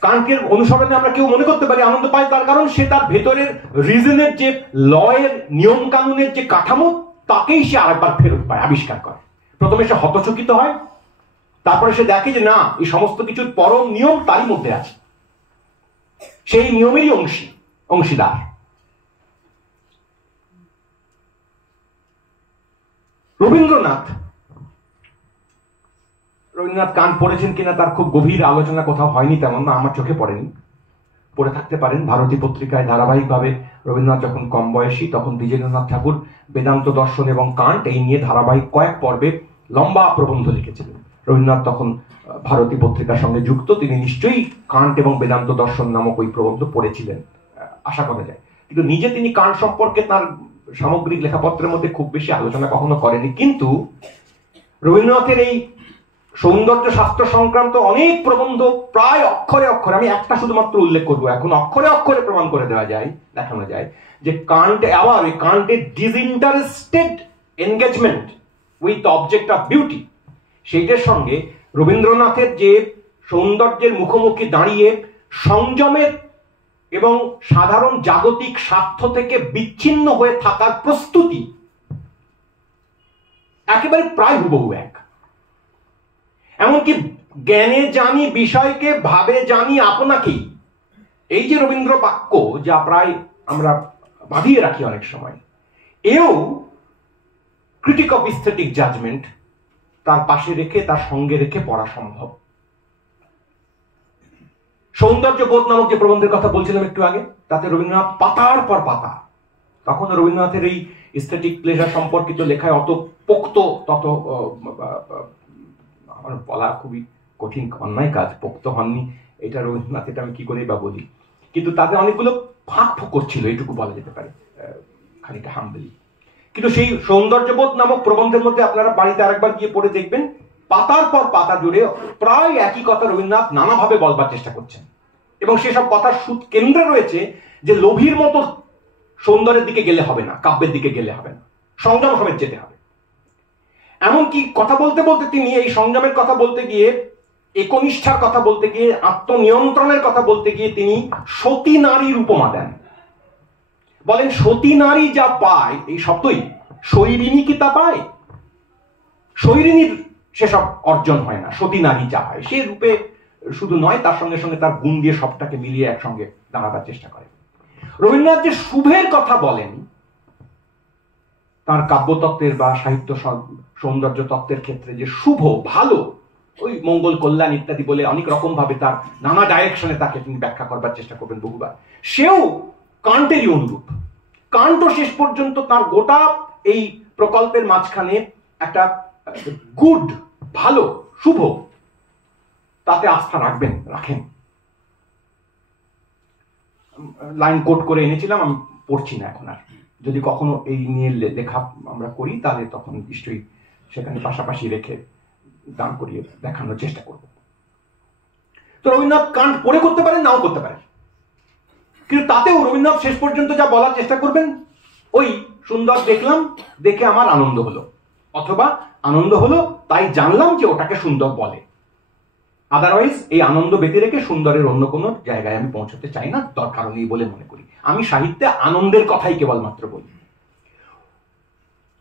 কান্টের অনুসরণে আমরা কেউ মনে করতে পারি আনন্দ পায়, তার কারণ সে তার ভেতরের রিজনের যে লয়ের, নিয়ম কানুনের যে কাঠামো, তাকেই সে আরেকবার ফেরত পায়, আবিষ্কার করে। প্রথমে সে হতচকিত হয়, তারপরে সে দেখে যে না, এই সমস্ত কিছুর পরম নিয়ম তারই মধ্যে আছে, সেই নিয়মেরই অংশীদার। রবীন্দ্রনাথ কান্ট পড়েছেন কিনা তার খুব গভীর আলোচনা কোথাও হয়নি, তেমন না, আমার চোখে পড়েনি। পড়ে থাকতে পারেন। ভারতী পত্রিকায় ধারাবাহিকভাবে রবীন্দ্রনাথ যখন কম বয়সী তখন দ্বিজেন্দ্রনাথ ঠাকুর বেদান্ত দর্শন এবং কান্ট এই নিয়ে ধারাবাহিক কয়েক পর্বে লম্বা প্রবন্ধ লিখেছিলেন। রবীন্দ্রনাথ তখন ভারতী পত্রিকার সঙ্গে যুক্ত, তিনি নিশ্চয়ই কান্ট এবং বেদান্ত দর্শন নামক ওই প্রবন্ধ পড়েছিলেন আশা করা যায়। কিন্তু নিজে তিনি কান্ট সম্পর্কে তার সামগ্রিক লেখাপত্রের মধ্যে খুব বেশি আলোচনা কখনো করেনি। কিন্তু রবীন্দ্রনাথের এই সৌন্দর্য শাস্ত্র সংক্রান্ত অনেক প্রবন্ধ প্রায় অক্ষরে অক্ষরে, আমি একটা শুধুমাত্র উল্লেখ করবো এখন, অক্ষরে অক্ষরে প্রমাণ করে দেওয়া যায়, দেখানো যায় যে কান্ট আবার ওই কান্টের disinterested engagement with the object of beauty, সেইটার সঙ্গে রবীন্দ্রনাথের যে সৌন্দর্যের মুখোমুখি দাঁড়িয়ে সংযমের এবং সাধারণ জাগতিক স্বার্থ থেকে বিচ্ছিন্ন হয়ে থাকার প্রস্তুতি একেবারে প্রায় হুবহু এক। এমনকি জ্ঞানে জানি বিষয়কে, ভাবে জানি আপনাকেই, এই যে রবীন্দ্র বাক্য যা প্রায় আমরা বাঁধিয়ে রাখি অনেক সময়, এও ক্রিটিক অফ এস্থেটিক জাজমেন্ট তার পাশে রেখে, তার সঙ্গে রেখে পড়া সম্ভব। সৌন্দর্য বোধ নামক যে প্রবন্ধের কথা বলছিলাম একটু আগে, তাতে রবীন্দ্রনাথ পাতার পর পাতা, তখন রবীন্দ্রনাথের এই এস্থেটিক প্লেজার সম্পর্কিত লেখায় অত পোক্ত, তত আমার বলা খুবই কঠিন, অন্যায় কাজ, পোক্ত হননি এটা রবীন্দ্রনাথ, এটা আমি কি করে বা বলি, কিন্তু তাতে অনেকগুলো ফাঁক ফোকর ছিল, এইটুকু বলা যেতে পারে খানিকটা হাম্বলি। কিন্তু সেই সৌন্দর্যবোধ নামক প্রবন্ধের মধ্যে আপনারা বাড়িতে আরেকবার গিয়ে পড়ে দেখবেন, পাতার পর পাতা জুড়ে প্রায় একই কথা রবীন্দ্রনাথ নানাভাবে বলবার চেষ্টা করছেন, এবং সেসব কথার সুদ কেন্দ্রে রয়েছে যে লোভীর মতো সৌন্দর্যের দিকে গেলে হবে না, কাব্যের দিকে গেলে হবে না, সংযম সমেত যেতে হবে। এমনকি কথা বলতে বলতে তিনি এই সংযমের কথা বলতে গিয়ে, একনিষ্ঠার কথা বলতে গিয়ে, আত্মনিয়ন্ত্রণের কথা বলতে গিয়ে তিনি সতী নারীর উপমা দেন। বলেন সতী নারী যা পায়, এই শব্দই, শৈরিনী কি তা পায়? শৈরিনীর সেসব অর্জন হয় না, সতী নারী যা হয় সে রূপে শুধু নয়, তার সঙ্গে সঙ্গে তার গুণ দিয়ে সবটাকে মিলিয়ে একসঙ্গে দাঁড়াবার চেষ্টা করে। রবীন্দ্রনাথ যে শুভের কথা বলেন, তার কাব্যতত্ত্বের বা সাহিত্য সৌন্দর্য তত্ত্বের ক্ষেত্রে যে শুভ, ভালো, ওই মঙ্গল কল্যাণ ইত্যাদি বলে অনেক রকম ভাবে তার নানা ডাইরেকশনে তাকে তিনি ব্যাখ্যা করবার চেষ্টা করবেন বহুবার, সেও কান্টেরই অনুরূপ। কান্টও শেষ পর্যন্ত তার গোটা এই প্রকল্পের মাঝখানে একটা গুড, ভালো, শুভ, তাতে আস্থা রাখেন। লাইন কোট করে এনেছিলাম, আমি পড়ছি না এখন আর, যদি কখনো এই নিয়ে লেখা আমরা করি তাহলে তখন নিশ্চয়ই সেখানে পাশাপাশি রেখে দান করিয়ে দেখানোর চেষ্টা করব। তো রবীন্দ্রনাথ কান্ট পড়ে করতে পারেন, নাও করতে পারেন, কিন্তু তাতেও রবীন্দ্রনাথ শেষ পর্যন্ত যা বলার চেষ্টা করবেন, ওই সুন্দর দেখলাম, দেখে আমার আনন্দ হলো, অথবা আনন্দ হলো তাই জানলাম যে ওটাকে সুন্দর বলে, আদারওয়াইজ এই আনন্দ ব্যতি রেখে সুন্দরের অন্য কোনো জায়গায় আমি পৌঁছতে চাই না, দরকার নেই বলে মনে করি। আমি সাহিত্যে আনন্দের কথাই কেবলমাত্র বলি।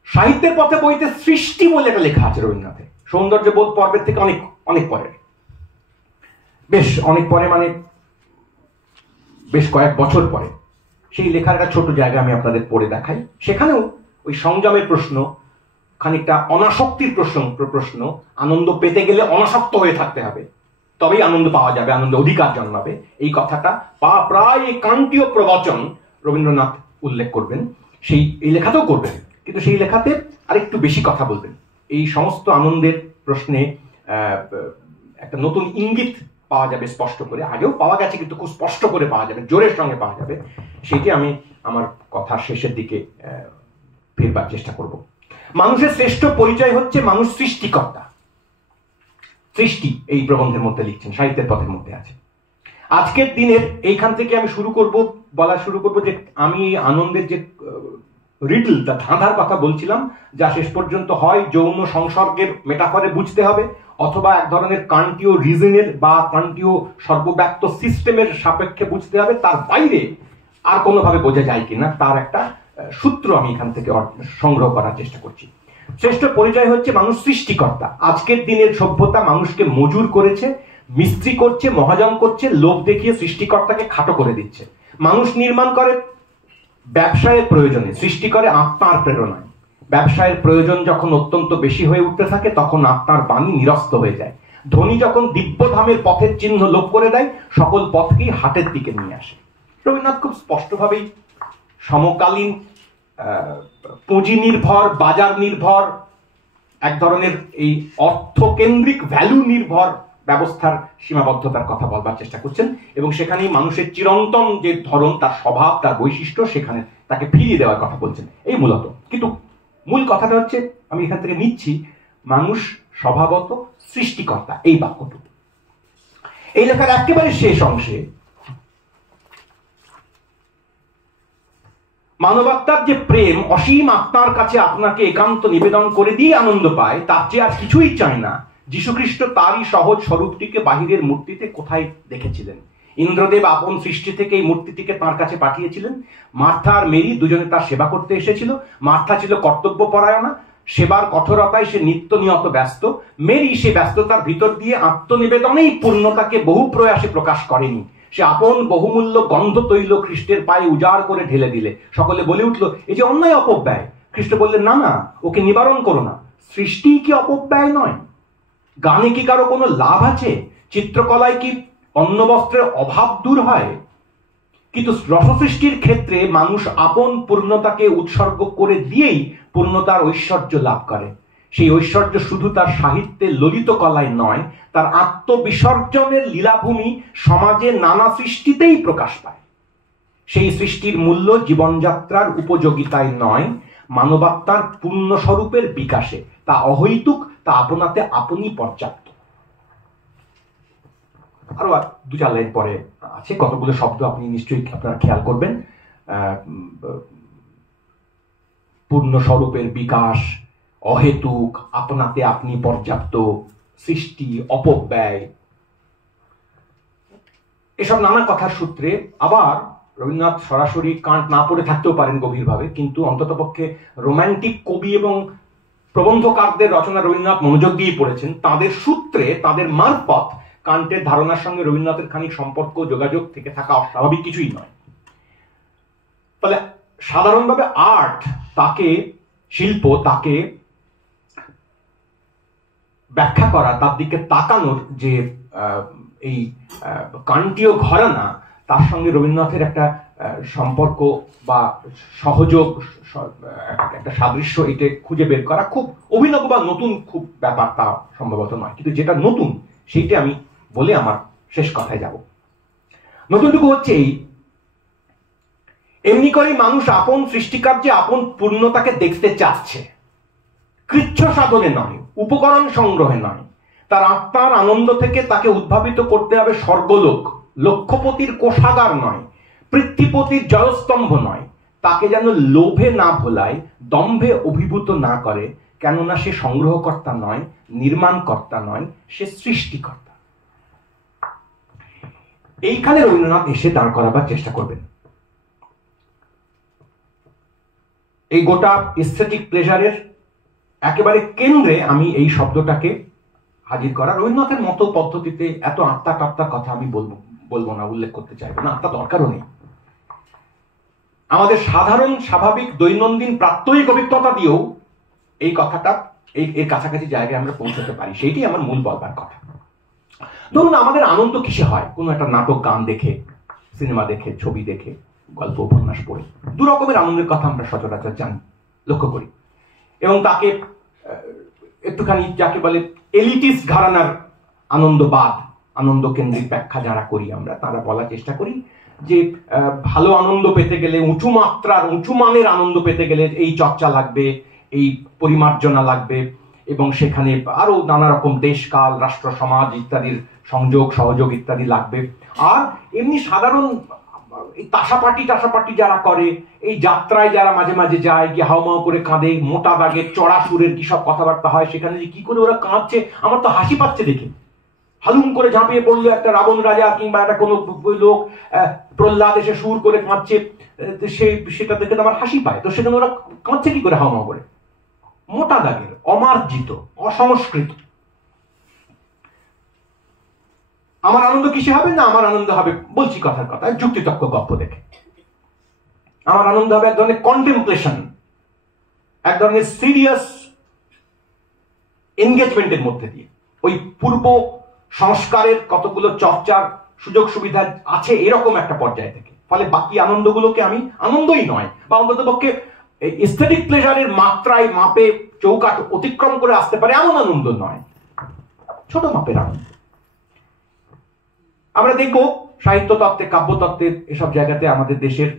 সাহিত্যের পথে বইতে সৃষ্টি বলে একটা লেখা আছে রবীন্দ্রনাথের, সৌন্দর্য বোধ পর্বের থেকে অনেক অনেক পরের, বেশ অনেক পরে, মানে বেশ কয়েক বছর পরে। সেই লেখার একটা ছোট জায়গা আমি আপনাদের পড়ে দেখাই। সেখানেও ওই সংযমের প্রশ্ন, খানিকটা অনাসক্তির প্রশ্ন, আনন্দ পেতে গেলে অনাসক্ত হয়ে থাকতে হবে, তবেই আনন্দ পাওয়া যাবে, আনন্দ অধিকার জন্মাবে, এই কথাটা প্রায় কান্তীয় প্রবচন রবীন্দ্রনাথ উল্লেখ করবেন, এই লেখাতেও করবেন, কিন্তু সেই লেখাতে আরেকটু বেশি কথা বলবেন। এই সমস্ত আনন্দের প্রশ্নে একটা নতুন ইঙ্গিত পাওয়া যাবে স্পষ্ট করে, আগেও পাওয়া গেছে কিন্তু খুব স্পষ্ট করে পাওয়া যাবে, জোরের সঙ্গে পাওয়া যাবে, সেটি আমি আমার কথার শেষের দিকে ফেরবার চেষ্টা করব। মানুষের শ্রেষ্ঠ পরিচয় হচ্ছে মানুষ সৃষ্টিকর্তা। সৃষ্টি এই প্রবন্ধের মধ্যে লিখছেন, সাহিত্যের পথের মধ্যে আছে। আজকের দিনের এইখান থেকে আমি বলা শুরু করব যে আমি আনন্দের যে রিডল, তা ধাঁধার কথা বলছিলাম, যা শেষ পর্যন্ত হয় যৌন সংসর্গের মেটাফরে বুঝতে হবে, অথবা এক ধরনের কান্টীয় রিজনের বা কান্টীয় সর্বব্যাপ্ত সিস্টেমের সাপেক্ষে বুঝতে হবে, তার বাইরে আর কোনোভাবে বোঝা যায় কিনা তার একটা সূত্র আমি এখান থেকে সংগ্রহ করার চেষ্টা করছি। শ্রেষ্ঠ পরিচয় হচ্ছে মানুষ সৃষ্টিকর্তা। আজকের দিনের সভ্যতা মানুষকে মজুর করেছে, মিস্ত্রি করছে, মহাজন করছে, লোভ দেখিয়ে সৃষ্টিকর্তাকে খাটো করে দিচ্ছে। মানুষ নির্মাণ করে ব্যবসায়ের প্রয়োজনে, সৃষ্টি করে আত্মার প্রেরণায়। ব্যবসায়ের প্রয়োজন যখন অত্যন্ত বেশি হয়ে উঠতে থাকে তখন আত্মার বাণী নিরস্ত হয়ে যায়। ধনী যখন দিব্যধামের পথের চিহ্ন লোপ করে দেয়, সকল পথকেই হাটের দিকে নিয়ে আসে। রবীন্দ্রনাথ খুব স্পষ্টভাবেই সমকালীন পুঁজি নির্ভর, বাজার নির্ভর, এক ধরনের এই অর্থকেন্দ্রিক ভ্যালু নির্ভর ব্যবস্থার সীমাবদ্ধতার কথা বলবার চেষ্টা করছেন, এবং সেখানেই মানুষের চিরন্তন যে ধরন, তার স্বভাব, তার বৈশিষ্ট্য, সেখানে তাকে ফিরিয়ে দেওয়ার কথা বলছেন এই মূলত। কিন্তু মূল কথাটা হচ্ছে, আমি এখান থেকে নিচ্ছি, মানুষ স্বভাবত সৃষ্টিকর্তা, এই বাক্যটুকু। এই লেখার একেবারে শেষ অংশে মানবাত্মার যে প্রেম অসীম আত্মার কাছে আপনাকে একান্ত নিবেদন করে দিয়ে আনন্দ পায়, তার চেয়ে আর কিছুই চায় না, যীশুখ্রিস্ট তারই সহজ স্বরূপটিকে বাহিরের মূর্তিতে কোথায় দেখেছিলেন। ইন্দ্রদেব আপন সৃষ্টি থেকে এই মূর্তিটিকে তার কাছে পাঠিয়েছিলেন। মার্থা আর মেরি দুজনে তার সেবা করতে এসেছিল। মার্থা ছিল কর্তব্য পরায়ণা, সেবার কঠোরতায় সে নিত্য নিয়ত ব্যস্ত। মেরি সে ব্যস্ততার ভিতর দিয়ে আত্মনিবেদনেই পূর্ণতাকে বহু প্রয়াসে প্রকাশ করেনি। সে আপন বহুমূল্য গন্ধ তৈল খ্রিস্টের পায়ে উজাড় করে ঢেলে দিলে। সকলে বলে উঠল, এই যে অন্যায় অপব্যয়। খ্রিস্ট বললেন, না না, ওকে নিবারণ করো না। সৃষ্টি কি অপব্যয় নয়? গানে কি কারো কোনো লাভ আছে? চিত্রকলায় কি অন্ন বস্ত্রের অভাব দূর হয়? কিন্তু রসসৃষ্টির ক্ষেত্রে মানুষ আপন পূর্ণতাকে উৎসর্গ করে দিয়েই পূর্ণতার ঐশ্বর্য লাভ করে। সেই ঐশ্বর্য শুধু তার সাহিত্যে ললিত কলায় নয়, তার আত্মবিসর্জনের লীলাভূমি সমাজে নানা সৃষ্টিতেই প্রকাশ পায়। সেই সৃষ্টির মূল্য জীবনযাত্রার উপযোগিতায় নয়, মানবাত্মার পূর্ণ স্বরূপের বিকাশে। তা অহৈতুক, তা আপনাতে আপনি পর্যাপ্ত। আরো দু চার লাইন পরে আছে, কতগুলো শব্দ আপনি নিশ্চয়ই আপনারা খেয়াল করবেন। পূর্ণ স্বরূপের বিকাশ, অহেতুক, আপনাতে আপনি পর্যাপ্ত, সৃষ্টি, অপব্যয়, এসব নানা কথার সূত্রে আবার রবীন্দ্রনাথ সরাসরি কান্ট না পড়ে থাকতেও পারেন গভীরভাবে, কিন্তু অন্ততপক্ষে রোমান্টিক কবি এবং প্রবন্ধকারদের রচনা রবীন্দ্রনাথ মনোযোগ দিয়ে পড়েছেন। তাদের সূত্রে, তাদের মারফত কান্টের ধারণার সঙ্গে রবীন্দ্রনাথের খানিক সম্পর্ক, যোগাযোগ থেকে থাকা অস্বাভাবিক কিছুই নয়। ফলে সাধারণভাবে আর্ট, তাকে শিল্প, তাকে ব্যাখ্যা করা, তার দিকে তাকানোর যে এই কান্টীয় ঘরানা, তার সঙ্গে রবীন্দ্রনাথের একটা সম্পর্ক বা সহযোগ, একটা সাদৃশ্য, এটা খুঁজে বের করা খুব অভিনব বা নতুন খুব ব্যাপার তা সম্ভবত নয়। কিন্তু যেটা নতুন সেইটা আমি বলে আমার শেষ কথায় যাব। নতুনটুকু হচ্ছে এই, এমনি করেই মানুষ আপন সৃষ্টিকার্যে আপন পূর্ণতাকে দেখতে চাচ্ছে, কৃচ্ছ সাধনে নয়, উপকরণ সংগ্রহে নয়। তার আত্মার আনন্দ থেকে তাকে উদ্ভাবিত করতে হবে স্বর্গলোক, লক্ষ্যপতির কোষাগার নয়, পৃথ্বীপতির জয়স্তম্ভ নয়। তাকে যেন লোভে না ভোলায়, দম্ভে অভিভূত না করে, কেননা সে সংগ্রহকর্তা নয়, নির্মাণকর্তা নয়, সে সৃষ্টিকর্তা। এইখানে রবীন্দ্রনাথ এসে দাঁড় করাবার চেষ্টা করবেন। এই গোটা এস্থেটিক প্লেজারের একেবারে কেন্দ্রে আমি এই শব্দটাকে হাজির করা। রবীন্দ্রনাথের মতো পদ্ধতিতে এত আত্মা টাত্মার কথা আমি বলবো না, উল্লেখ করতে চাইবো না, আত্মা দরকারও নেই। আমাদের সাধারণ স্বাভাবিক দৈনন্দিন প্রাত্যহিক অভিজ্ঞতা দিয়েও এই কথাটা এর কাছাকাছি জায়গায় আমরা পৌঁছতে পারি, সেইটাই আমার মূল বলবার কথা। ধরুন, আমাদের আনন্দ কিসে হয়? কোনো একটা নাটক, গান দেখে, সিনেমা দেখে, ছবি দেখে, গল্প উপন্যাস পড়ে। দু রকমের আনন্দের কথা আমরা সচরাচর জানি, লক্ষ্য করি, এবং তাকে একটুখানি যাকে বলে এলিটিস্ট ঘরানার আনন্দবাদ, আনন্দ কেন্দ্রিক ব্যাখ্যা যারা করি আমরা, তারা বলার চেষ্টা করি যে ভালো আনন্দ পেতে গেলে, উঁচু মাত্রার, উঁচু মানের আনন্দ পেতে গেলে এই চর্চা লাগবে, এই পরিমার্জনা লাগবে, এবং সেখানে আরো নানা রকম দেশ, কাল, রাষ্ট্র, সমাজ ইত্যাদির সংযোগ, সহযোগ ইত্যাদি লাগবে। আর এমনি সাধারণ এই টাসাপাটি যারা করে, এই যাত্রায় যারা মাঝে মাঝে যায়, গিয়ে হাউমাউ করে কাঁদে, মোটা দাগে চড়া সুরের কি সব কথাবার্তা হয়, সেখানে যে কি করে ওরা কাঁদছে, আমার তো হাসি পাচ্ছে দেখে। হালুম করে ঝাঁপিয়ে পড়লো একটা রাবণ রাজা কিংবা একটা কোনো লোক, প্রহ্লাদ এসে সুর করে কাঁদছে, সেটা দেখে তো আমার হাসি পায়। তো সেখানে ওরা কাঁদছে কি করে হাউমাউ করে? মোটা দাগের, অমার্জিত, অসংস্কৃত। আমার আনন্দ কিসে হবে? না, আমার আনন্দ হবে, বলছি কথার কথা, যুক্তিতক্ক গল্প দেখে। আমার আনন্দ হবে এক ধরনের কন্টেম্পলেশন, এক ধরনের সিরিয়াস এনগেজমেন্টের মধ্যে দিয়ে। ওই পূর্ব সংস্কারের কতগুলো চর্চার সুযোগ সুবিধা আছে এরকম একটা পর্যায় থেকে। ফলে বাকি আনন্দগুলোকে আমি আনন্দই নয়, বা অন্তত পক্ষে এস্থেটিক প্লেজারের মাত্রায় মাপে চৌকাঠ অতিক্রম করে আসতে পারে এমন আনন্দ নয়, ছোট মাপের আনন্দ। আমরা দেখব সাহিত্য তত্ত্বে, কাব্যতত্ত্বের এসব জায়গাতে আমাদের দেশের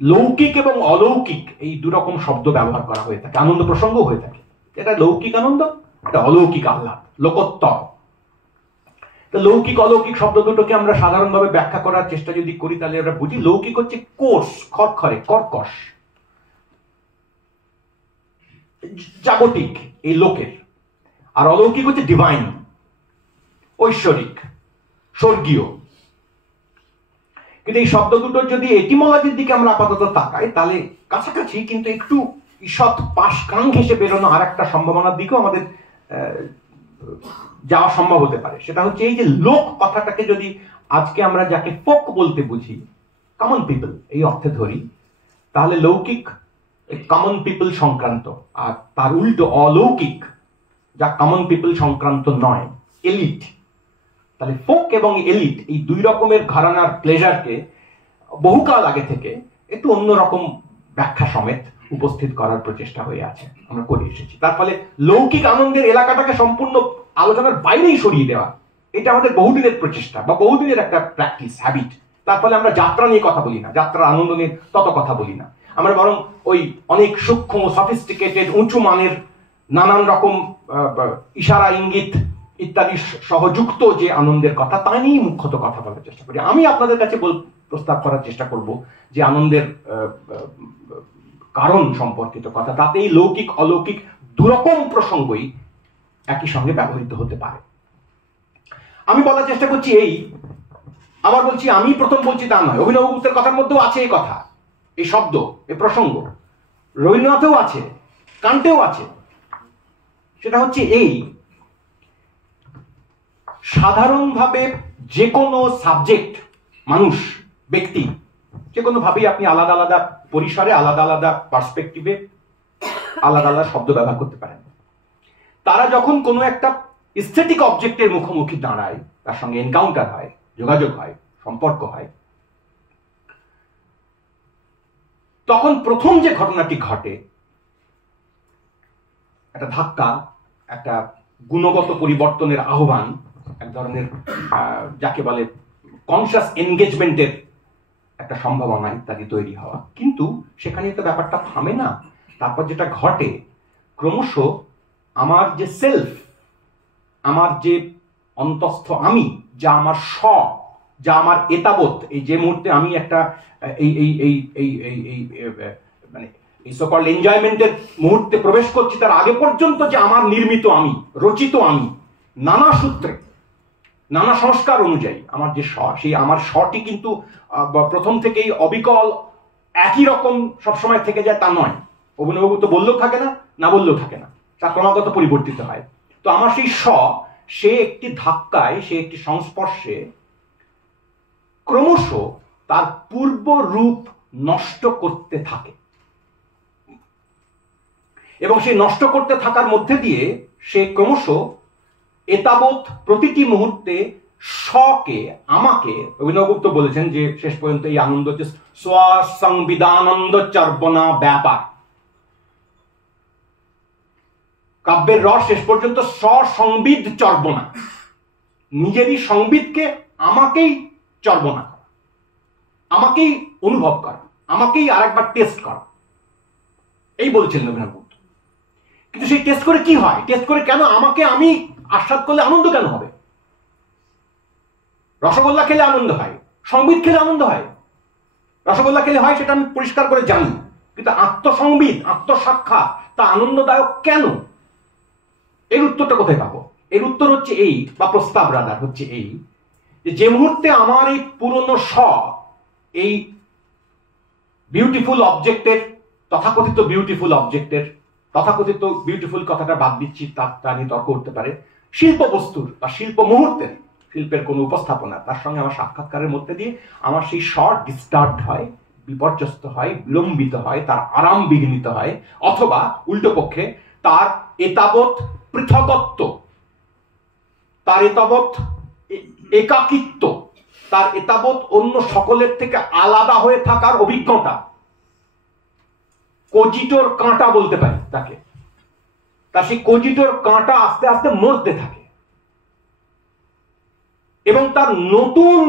লৌকিক এবং অলৌকিক এই দুরকম শব্দ ব্যবহার করা হয়ে থাকে, আনন্দ প্রসঙ্গ হয়ে থাকে। এটা লৌকিক আনন্দ, এটা অলৌকিক আহ্লাদ, লোকোত্তর। লৌকিক অলৌকিক শব্দ দুটোকে আমরা সাধারণভাবে ব্যাখ্যা করার চেষ্টা যদি করি তাহলে আমরা বুঝি লৌকিক হচ্ছে কোষ, খড়খড়ে, কর্কশ, জাগতিক এই লোকের, আর অলৌকিক হচ্ছে ডিভাইন, ঐশ্বরিক, স্বর্গীয়। কিন্তু এই শব্দ দুটোর যদি এটিমোলজির দিকে আমরা আপাতত তাকাই তাহলে কাছাকাছি, কিন্তু একটু ঈষৎ পাশ কান ঘেঁষে বেরোনো আর একটা সম্ভাবনার দিকেও আমাদের যাওয়া সম্ভব হতে পারে। সেটা হচ্ছে এই যে লোক কথাটাকে যদি আজকে আমরা যাকে ফোক বলতে বুঝি, কমন পিপল এই অর্থে ধরি, তাহলে লৌকিক কমন পিপল সংক্রান্ত, আর তার উল্টো অলৌকিক যা কমন পিপল সংক্রান্ত নয়, এলিট। তাহলে ফোক এবং এলিট এই দুই রকমের ঘরানার প্লেজারকে বহুকাল আগে থেকে একটু অন্যরকম ব্যাখ্যা সমেত উপস্থিত করার প্রচেষ্টা হয়ে আছে, আমরা করে এসেছি। তার ফলে লৌকিক আনন্দের এলাকাটাকে সম্পূর্ণ আলোচনার বাইরেই সরিয়ে দেওয়া, এটা আমাদের বহুদিনের প্রচেষ্টা বা বহুদিনের একটা প্র্যাকটিস, হ্যাবিট। তার ফলে আমরা যাত্রা নিয়ে কথা বলি না, যাত্রার আনন্দ নিয়ে তত কথা বলি না। আমরা বরং ওই অনেক সূক্ষ্ম, সফিস্টিকেটেড, উঁচু মানের নানান রকম ইশারা, ইঙ্গিত ইত্যাদি সহযুক্ত যে আনন্দের কথা, তা নিয়েই মুখ্যত কথা বলার চেষ্টা করি। আমি আপনাদের কাছে প্রস্তাব করার চেষ্টা করব যে আনন্দের কারণ সম্পর্কিত কথা, তাতে এই লৌকিক অলৌকিক দুরকম প্রসঙ্গই একই সঙ্গে ব্যবহৃত হতে পারে। আমি বলার চেষ্টা করছি এই, আবার বলছি আমি প্রথম বলছি তা নয়, অভিনব গুপ্তের কথার মধ্যেও আছে এই কথা, এই শব্দ, এই প্রসঙ্গ, রবীন্দ্রনাথেও আছে, কান্টেও আছে। সেটা হচ্ছে এই, সাধারণভাবে যে কোনো সাবজেক্ট, মানুষ, ব্যক্তি, যে কোনো ভাবেই আপনি আলাদা আলাদা পরিসরে, আলাদা আলাদা পার্সপেক্টিভে আলাদা আলাদা শব্দ ব্যবহার করতে পারেন। তারা যখন কোনো একটা এস্থেটিক অবজেক্টের মুখোমুখি দাঁড়ায়, তার সঙ্গে এনকাউন্টার হয়, যোগাযোগ হয়, সম্পর্ক হয়, তখন প্রথম যে ঘটনাটি ঘটে, একটা ধাক্কা, একটা গুণগত পরিবর্তনের আহ্বান, এক ধরনের যাকে বলে কনশাস এনগেজমেন্টের একটা সম্ভাবনা ইত্যাদি তৈরি হওয়া। কিন্তু সেখানে তো ব্যাপারটা থামে না। তারপর যেটা ঘটে, ক্রমশ আমার যে সেলফ, আমার যে অন্তস্থ আমি, যা আমার স্ব, যা আমার এতাবৎ, এই যে মুহূর্তে আমি একটা এই এই এই এই এই এই মানে এই সকল এনজয়মেন্টের মুহূর্তে প্রবেশ করছি, তার আগে পর্যন্ত যে আমার নির্মিত আমি, রচিত আমি, নানা সূত্রে, নানা সংস্কার অনুযায়ী আমার যে স্ব, সেই আমার স্বটি কিন্তু প্রথম থেকেই অবিকল একই রকম সবসময় থেকে যায় তা নয়। অভিনবগুপ্ত তো বললেও থাকে না, না বললেও থাকে না, তা ক্রমাগত পরিবর্তিত হয়। তো আমার সেই স্ব, সে একটি ধাক্কায়, সে একটি সংস্পর্শে ক্রমশ তার পূর্ব রূপ নষ্ট করতে থাকে, এবং সেই নষ্ট করতে থাকার মধ্যে দিয়ে সে ক্রমশ এতাবৎ প্রতিটি মুহূর্তে স্বকে, আমাকে, অভিনবগুপ্ত বলেছেন যে শেষ পর্যন্ত এই আনন্দ হচ্ছে স্বসংবিদানন্দ চর্বনা ব্যাপার। কাব্যের রস শেষ পর্যন্ত স্বসংবিদ চর্বনা, নিজেরই সংবিদকে আমাকেই চর্বনা করা, আমাকেই অনুভব করা, আমাকেই আরেকবার টেস্ট করা, এই বলছিলেন অভিনবগুপ্ত। কিন্তু সেই টেস্ট করে কি হয়? টেস্ট করে কেন আমাকে আমি আস্বাদ করলে আনন্দ কেন হবে? রসগোল্লা খেলে আনন্দ হয়, সংবিদ খেলে আনন্দ হয়। রসগোল্লা খেলে হয় সেটা আমি পরিষ্কার করে জানি, কিন্তু আত্মসংবিদ, আত্মসাক্ষাৎ তা আনন্দদায়ক কেন? এর উত্তরটা কোথায় পাবো? এর উত্তর হচ্ছে এই, বা প্রস্তাব রাদার হচ্ছে এই, যে মুহূর্তে আমার এই পুরনো স্ব, এই বিউটিফুল অবজেক্টের, তথাকথিত বিউটিফুল অবজেক্টের, তথাকথিত বিউটিফুল কথাটা বাদ দিচ্ছি, তা নিয়ে তর্ক করতে পারে, শিল্প বস্তুর বা শিল্প মুহূর্তের, শিল্পের কোনো উপস্থাপনা, তার সঙ্গে আমার সাক্ষাৎকারের মধ্যে দিয়ে আমার সেই স্বর ডিস্টার্বড হয়, বিপর্যস্ত হয়, বিলম্বিত হয়, তার আরাম বিঘ্নিত হয়, অথবা উল্টো পক্ষে তার এতাবৎ পৃথকত্ব, তার এতাবৎ একাকিত্ব, তার এতাবৎ অন্য সকলের থেকে আলাদা হয়ে থাকার অভিজ্ঞতা, কজিটোর কাঁটা বলতে পারি তাকে, তার সেই কজিটোর কাঁটা আস্তে আস্তে মরতে থাকে এবং তার নতুন,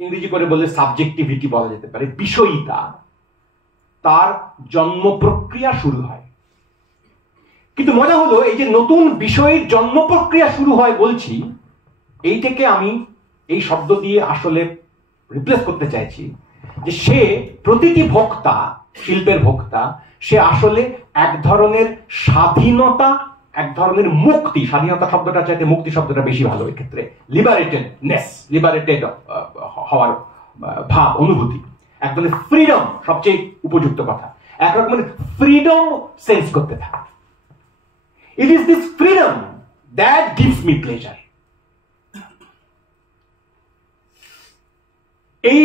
ইংরেজি করে বললে সাবজেক্টিভিটি বলা যেতে পারে, বিষয়িতা, তার জন্ম প্রক্রিয়া শুরু হয়। কিন্তু মজা হলো এই যে নতুন বিষয়ের জন্ম প্রক্রিয়া শুরু হয় বলছি, এইটাকে আমি এই শব্দ দিয়ে আসলে রিপ্লেস করতে চাইছি যে সে, প্রতিটি ভোক্তা, শিল্পের ভোক্তা, সে আসলে এক ধরনের স্বাধীনতা, এক ধরনের মুক্তি, স্বাধীনতা শব্দটা চাইতে মুক্তি শব্দটা বেশি ভালো এক্ষেত্রে, লিবারেটেডনেস, লিবারেটেড হওয়ার ভাব, অনুভূতি, এক ধরনের ফ্রিডম, সবচেয়ে উপযুক্ত কথা, এক রকমের ফ্রিডম সেন্স করতে থাকে। It is this freedom that gives me pleasure. এই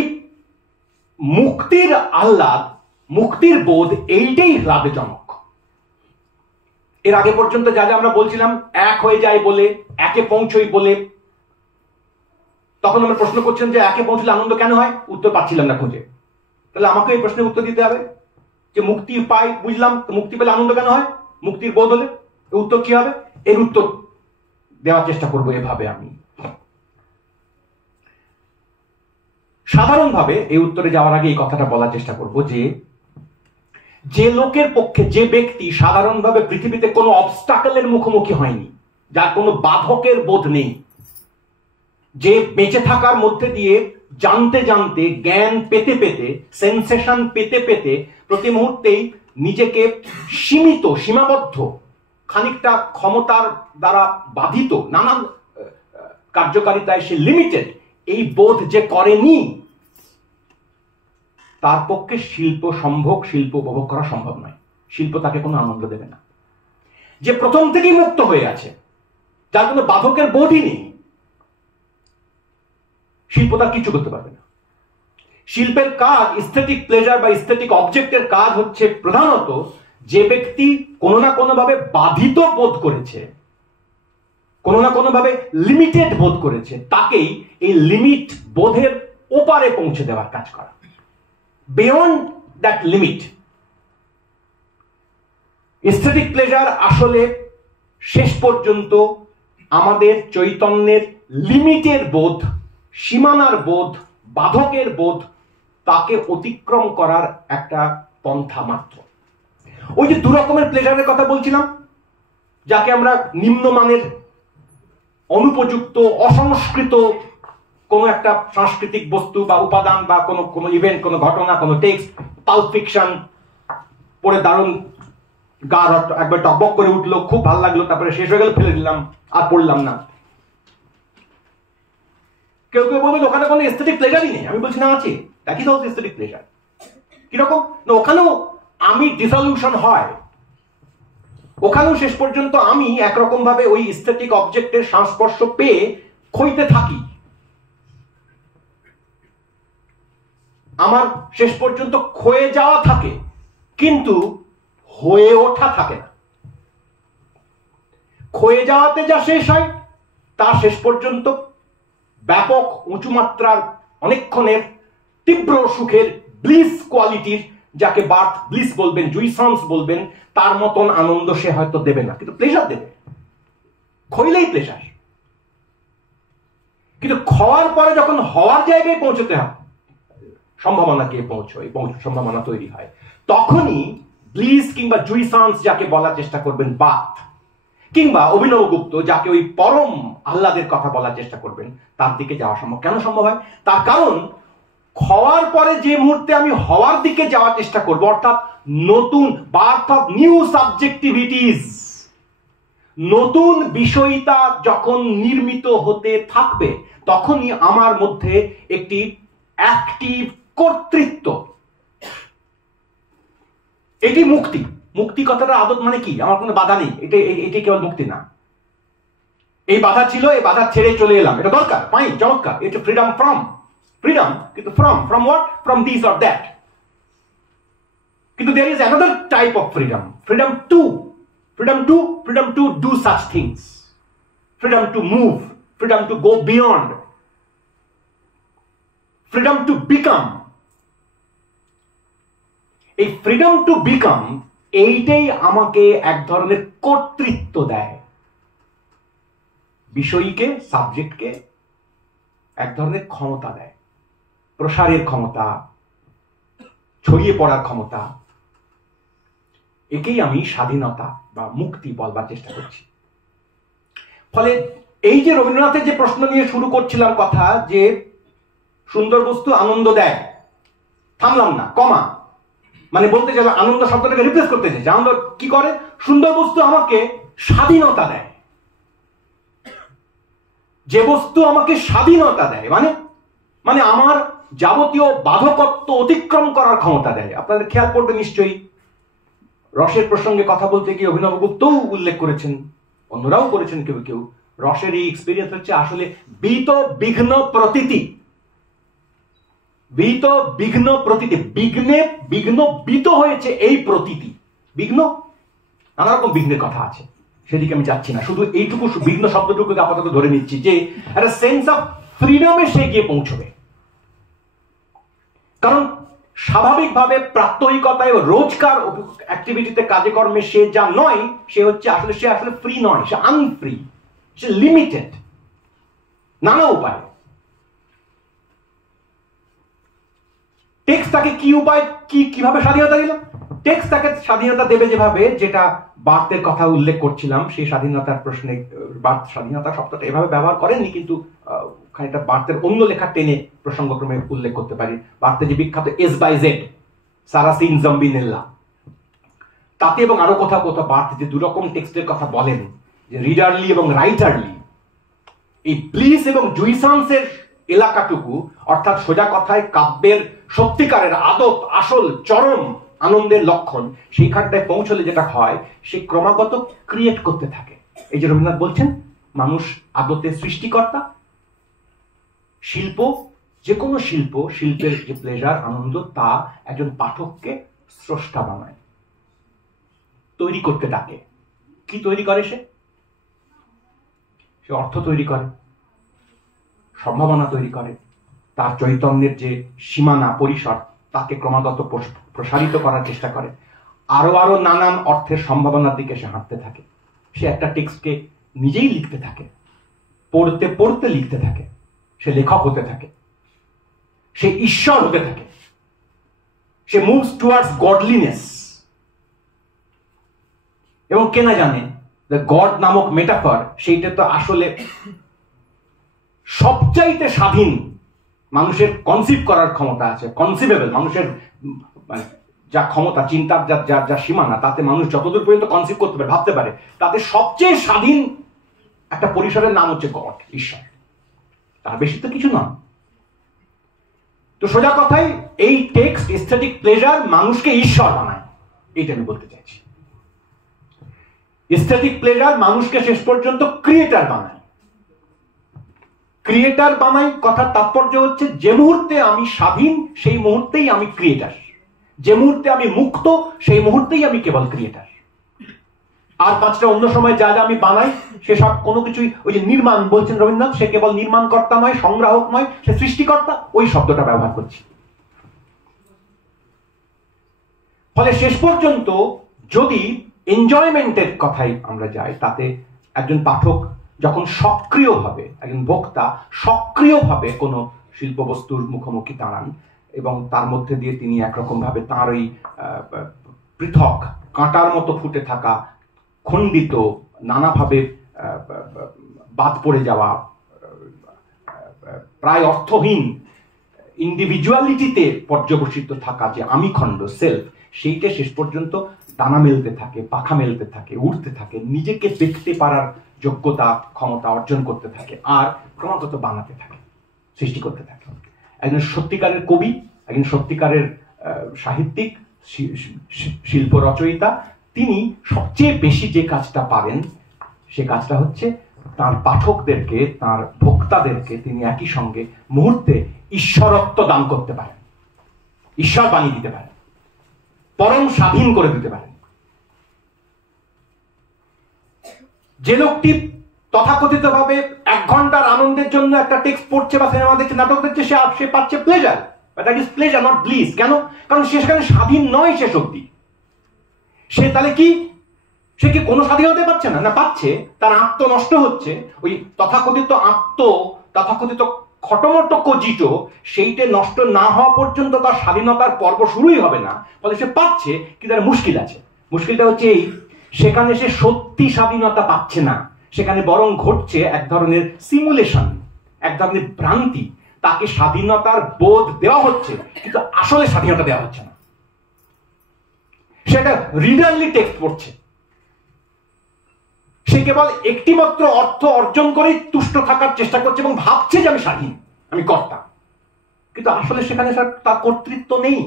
মুক্তির আহ্লাদ, মুক্তির বোধ, এইটাই লাভজনক। এর আগে পর্যন্ত যা যা আমরা বলছিলাম, এক হয়ে যায় বলে, একে পৌঁছই বলে, তখন আমরা প্রশ্ন করছেন যে একে পৌঁছলে আনন্দ কেন হয়? উত্তর পাচ্ছিলাম না খুঁজে। তাহলে আমাকে এই প্রশ্নের উত্তর দিতে হবে যে মুক্তি পাই, বুঝলাম, মুক্তি পেলে আনন্দ কেন হয়? মুক্তির বোধ হলে উত্তর কি হবে? এর উত্তর দেওয়ার চেষ্টা করবো এভাবে। আমি সাধারণভাবে এই উত্তরে যাওয়ার আগে এই কথাটা বলার চেষ্টা করব যে যে লোকের পক্ষে, যে ব্যক্তি সাধারণভাবে পৃথিবীতে কোনো অবস্টাকলের মুখোমুখি হয়নি, যার কোনো বাধকের বোধ নেই, যে বেঁচে থাকার মধ্যে দিয়ে জানতে জানতে, জ্ঞান পেতে পেতে, সেন্সেশন পেতে পেতে প্রতি মুহূর্তেই নিজেকে সীমিত, সীমাবদ্ধ, খানিকটা ক্ষমতার দ্বারা বাধিত, নানান কার্যকারিতায় সে লিমিটেড, এই বোধ যে করেনি, তার পক্ষে শিল্প সম্ভোগ, শিল্প উপভোগ করা সম্ভব নয়। শিল্প তাকে কোনো আনন্দ দেবে না। যে প্রথম থেকেই মুক্ত হয়ে আছে, যার কোনো বাধকের বোধই নেই, শিল্প তার কিছু করতে পারবে না। শিল্পের কাজ, স্থেটিক প্লেজার বা স্থেটিক অবজেক্টের কাজ হচ্ছে প্রধানত যে ব্যক্তি কোনো না কোনো ভাবে বাধিত বোধ করেছে, কোনো না কোনো ভাবে লিমিটেড বোধ করেছে, তাকেই এই লিমিট বোধের ওপারে পৌঁছে দেওয়ার কাজ করা, বিয়ন্ড দ্যাট লিমিট। স্থেটিক প্লেজার আসলে শেষ পর্যন্ত আমাদের চৈতন্যের লিমিটের বোধ, সীমানার বোধ, বাধকের বোধ, তাকে অতিক্রম করার একটা পন্থা মাত্র। ওই যে দু রকমের প্লেজারের কথা বলছিলাম, যাকে আমরা নিম্নমানের, অনুপযুক্ত, অসংস্কৃত কোনো একটা সাংস্কৃতিক বস্তু বা উপাদান বা কোনো ইভেন্ট, কোনো ঘটনা, কোনো টেক্সট, পাল্প ফিকশন পড়ে দারুণ গা একবার টকবক করে উঠলো, খুব ভালো লাগলো, তারপরে শেষ হয়ে গেল, ফেলে দিলাম, আর পড়লাম না। কেউ কেউ বলবেন ওখানে কোনো এস্থেটিক প্লেজারই নেই। আমি বলছি না, আছে, that is also aesthetic pleasure. কিরকম না, ওখানেও আমি ডিসলিউশন হয়, ওখানেও শেষ পর্যন্ত আমি একরকম ভাবে ওই এস্থেটিক অবজেক্টের সংস্পর্শ পেয়ে ক্ষইতে থাকি, আমার শেষ পর্যন্ত ক্ষয়ে যাওয়া থাকে, কিন্তু হয়ে ওঠা থাকে না। ক্ষয়ে যাওয়াতে যা শেষ হয় তা শেষ পর্যন্ত ব্যাপক উঁচু মাত্রার, অনেকক্ষণের তীব্র সুখের ব্লিস কোয়ালিটির, যাকে বার্থ ব্লিস বলবেন, জুইসান্স বলবেন, তার মতন আনন্দ সে হয়তো দেবে না, কিন্তু প্লেজার দেবে। ক্ষইলেই প্লেজার। কিন্তু খাওয়ার পরে যখন হওয়ার জায়গায় পৌঁছতে হয়, সম্ভাবনাকে পৌঁছয়, সম্ভাবনা তৈরি হয়, তখনই ব্লিস কিংবা জুইসান্স যাকে বলার চেষ্টা করবেন, বাত, কিংবা অভিনব গুপ্ত যাকে ওই পরম আহ্লাদের কথা বলার চেষ্টা করবেন, তার দিকে যাওয়া সম্ভব। কেন সম্ভব হয়? তার কারণ খাওয়ার পরে যে মুহূর্তে আমি হওয়ার দিকে যাওয়ার চেষ্টা করব, অর্থাৎ নতুন, বার্থ অফ নিউ সাবজেক্টিভিটিস, নতুন বিষয়টা যখন নির্মিত হতে থাকবে, তখনই আমার মধ্যে একটি অ্যাক্টিভ কর্তৃত্ব, এটি মুক্তি। মুক্তি কথাটা আদত মানে কি? আমার কোনো বাধা নেই, এটি কেবল মুক্তি না। এই বাধা ছিল, এই বাধা ছেড়ে চলে এলাম, এটা দরকার, ফাইন, চমৎকার, এটা ফ্রিডম ফ্রম, ফ্রিডম, কিন্তু from what? From this or that. কিন্তু there is another type of freedom, freedom to do such things, freedom to move, freedom to go beyond, freedom to become. এই freedom to become এইটাই আমাকে এক ধরনের কর্তৃত্ব দেয়, বিষয়ীকে, সাবজেক্টকে এক ধরনের ক্ষমতা দেয়, প্রসারের ক্ষমতা, ছড়িয়ে পড়ার ক্ষমতা। একেই আমি স্বাধীনতা বা মুক্তি বলবার চেষ্টা করছি। ফলে এই যে রবীন্দ্রনাথের যে প্রশ্ন নিয়ে শুরু করছিলাম কথা, যে সুন্দর বস্তু আনন্দ দেয়, থামলাম না, কমা, মানে বলতে চাইলে আনন্দ শব্দটাকে রিপ্লেস করতে চাইছে। আনন্দ কি করে? সুন্দর বস্তু আমাকে স্বাধীনতা দেয়। যে বস্তু আমাকে স্বাধীনতা দেয় মানে আমার যাবতীয় বাধকত্ব অতিক্রম করার ক্ষমতা দেয়। আপনাদের খেয়াল করবে নিশ্চয়ই, রসের প্রসঙ্গে কথা বলতে গিয়ে অভিনব গুপ্তও উল্লেখ করেছেন, অন্যরাও করেছেন কেউ কেউ। রসের এই এক্সপিরিয়েন্স হচ্ছে আসলে বিত বিঘ্ন প্রতীতি, বিত বিঘ্ন প্রতীতি, বিঘ্নে বিঘ্ন বিত হয়েছে এই প্রতীতি। বিঘ্ন, নানা রকম বিঘ্নের কথা আছে, সেদিকে আমি যাচ্ছি না, শুধু এইটুকু বিঘ্ন শব্দটুকু আপাতত ধরে নিচ্ছি যে একটা সেন্স অফ ফ্রিডমে সে গিয়ে পৌঁছবে। কারণ স্বাভাবিকভাবে প্রাত্যহিকতায় রোজকার অ্যাক্টিভিটিতে, কাজে কর্মে সে যা নয়, সে আসলে ফ্রি নয়, সে আনফ্রি, সে লিমিটেড নানা উপায়ে। টেক্সট তাকে কি উপায়, কিভাবে স্বাধীনতা দিল? টেক্সট তাকে স্বাধীনতা দেবে যেভাবে, যেটা বার্থের কথা উল্লেখ করছিলাম, সেই স্বাধীনতার প্রশ্নে বার্থ স্বাধীনতা শব্দটা এভাবে ব্যবহার করেননি, কিন্তু খানিকটা বার্থের অন্য লেখা টেনে প্রসঙ্গক্রমে উল্লেখ করতে পারি। বার্থে যে বিখ্যাত এস বাই জেড, সারাসিন জম্বিনেল্লা, তাতে এবং আরো কোথাও কোথাও বার্থ যে দুরকম টেক্সটের কথা বলেন, যে রিডারলি এবং রাইটারলি, এই ব্লিস এবং জুইসান্সের এলাকাটুকু, অর্থাৎ সোজা কথায় কাব্যের সত্যিকারের আদত, আসল চরম আনন্দের লক্ষণ, সেইখানটায় পৌঁছলে যেটা হয়, সে ক্রমাগত ক্রিয়েট করতে থাকে। এই যে রবীন্দ্রনাথ বলছেন মানুষ আদতে সৃষ্টিকর্তা। শিল্প, যে কোনো শিল্পের যে প্লেজার, আনন্দ, তা একজন পাঠককে স্রষ্টা বানায়, তৈরি করতে ডাকে। কি তৈরি করে? সে অর্থ তৈরি করে, সম্ভাবনা তৈরি করে, তার চৈতন্যের যে সীমানা, পরিসর, তাকে ক্রমাগত প্রসারিত করার চেষ্টা করে। আরো আরো নানান অর্থের সম্ভাবনার দিকে সে হাঁটতে থাকে। সে একটা টেক্সটকে নিজেই লিখতে থাকে, পড়তে পড়তে লিখতে থাকে, সে লেখক হতে থাকে, সে ঈশ্বর হতে থাকে, সে মুভস টুয়ার্ডস গডলিনেস। এবং কে না জানে গড নামক মেটাফর, সেইটা তো আসলে সবচাইতে স্বাধীন মানুষের কনসিভ করার ক্ষমতা আছে, কনসিভেবল মানুষের যা ক্ষমতা, চিন্তার যা সীমানা, তাতে মানুষ যতদূর পর্যন্ত কনসিভ করতে পারে, ভাবতে পারে, তাতে সবচেয়ে স্বাধীন একটা পরিসরের নাম হচ্ছে গড, ঈশ্বর। তার বেশি তো কিছু নয়। তো সোজা কথায় এই টেক্সট, এস্থেটিক প্লেজার মানুষকে ঈশ্বর বানায়, এইটা আমি বলতে চাইছি। এস্থেটিক প্লেজার মানুষকে শেষ পর্যন্ত ক্রিয়েটার বানায়। ক্রিয়েটার বানাই কথার তাৎপর্য হচ্ছে, যে মুহূর্তে আমি স্বাধীন সেই মুহূর্তেই আমি ক্রিয়েটার, যে মুহূর্তে আমি মুক্ত সেই মুহূর্তেই আমি কেবল ক্রিয়েটার। আর পাঁচটা অন্য সময় যা যা আমি বানাই সেসব কোনো কিছুই, ওই যে নির্মাণ বলছেন রবীন্দ্রনাথ, সে কেবল নির্মাণকর্তা নয়, সংগ্রাহক নয়, সে সৃষ্টিকর্তা, ওই শব্দটা ব্যবহার করছি। ফলে শেষ পর্যন্ত যদি এনজয়মেন্টের কথাই আমরা যাই, তাতে একজন পাঠক যখন সক্রিয়ভাবে, একজন ভোক্তা সক্রিয়ভাবে কোনো শিল্পবস্তুর মুখোমুখি দাঁড়ান এবং তার মধ্যে দিয়ে তিনি একরকম ভাবে তার ওই পৃথক কাঁটার মতো ফুটে থাকা, খণ্ডিত, নানাভাবে বাদ পড়ে যাওয়া, প্রায় অর্থহীন ইন্ডিভিজুয়ালিটিতে পর্যবসিত থাকা যে আমি খণ্ড, সেলফ, সেইটা শেষ পর্যন্ত ডানা মেলতে থাকে, পাখা মেলতে থাকে, উঠতে থাকে, নিজেকে দেখতে পারার যোগ্যতা, ক্ষমতা অর্জন করতে থাকে, আর ক্রমাগত বানাতে থাকে, সৃষ্টি করতে থাকে। একজন সত্যিকারের কবি, একজন সত্যিকারের সাহিত্যিক, শিল্প রচয়িতা, তিনি সবচেয়ে বেশি যে কাজটা পারেন, সে কাজটা হচ্ছে তার পাঠকদেরকে, তার ভোক্তাদেরকে তিনি একই সঙ্গে মুহূর্তে ঈশ্বরত্ব দান করতে পারেন, ঈশ্বর বানিয়ে দিতে পারেন, পরম স্বাধীন করে দিতে পারেন। যে লোকটি তথাকথিতভাবে 1 ঘন্টার আনন্দের জন্য একটা টেক্সট পড়ছে বা সিনেমা দেখছে, নাটক দেখছে, সে পাচ্ছে pleasure, but that is pleasure not bliss. কেন? কারণ সে সেখানে স্বাধীন নয় শেষ অবধি। সে তাহলে কি, সে কি কোনো স্বাধীনতা পাচ্ছে না? না, পাচ্ছে। তার আত্ম নষ্ট হচ্ছে। ওই তথাকথিত তথাকথিত খটমট কজিত, সেইটা নষ্ট না হওয়া পর্যন্ত তার স্বাধীনতার পর্ব শুরুই হবে না। ফলে সে পাচ্ছে, কিন্তু তার মুশকিল আছে। মুশকিলটা হচ্ছে এই, সেখানে সে সত্যি স্বাধীনতা পাচ্ছে না, সেখানে বরং ঘটছে এক ধরনের সিমুলেশন, এক ধরনের ভ্রান্তি। তাকে স্বাধীনতার বোধ দেওয়া হচ্ছে, কিন্তু আসলে স্বাধীনতা দেওয়া হচ্ছে না। সেটা রিডারলি টেক্সট পড়ছে, সে কেবল একটিমাত্র অর্থ অর্জন করেই তুষ্ট থাকার চেষ্টা করছে এবং ভাবছে যে আমি স্বাধীন, আমি কর্তা, কিন্তু আসলে সেখানে তার কর্তৃত্ব নেই।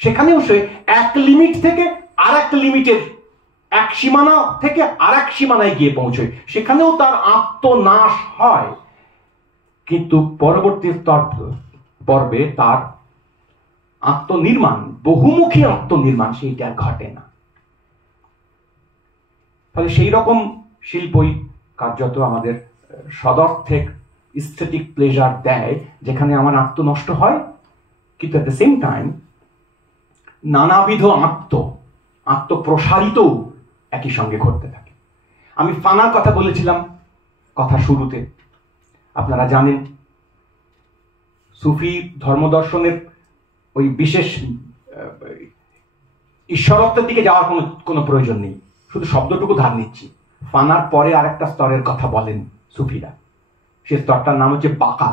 সেখানেও সে এক লিমিট থেকে আর এক লিমিটের, এক সীমানা থেকে আর এক সীমানায় গিয়ে পৌঁছয়, সেখানেও তার আত্মনাশ হয়। কিন্তু পরবর্তী পর্বে তার আত্মনির্মাণ, বহুমুখী আত্মনির্মাণ, সেইটা ঘটে না। ফলে সেই রকম শিল্পই কার্যত আমাদের সদর্থক স্থেটিক প্লেজার দেয়, যেখানে আমার আত্মনষ্ট হয়, কিন্তু এট দ্য সেম টাইম নানাবিধ আত্মপ্রসারিত একই সঙ্গে ঘটতে থাকে। আমি ফানার কথা বলেছিলাম কথা শুরুতে। আপনারা জানেন সুফি ধর্মদর্শনের ওই বিশেষ ঈশ্বরত্বের দিকে যাওয়ার কোনো প্রয়োজন নেই, শুধু শব্দটুকু ধার নিচ্ছি। ফানার পরে আরেকটা স্তরের কথা বলেন সুফিরা, সে স্তরটার নাম হচ্ছে বাকা।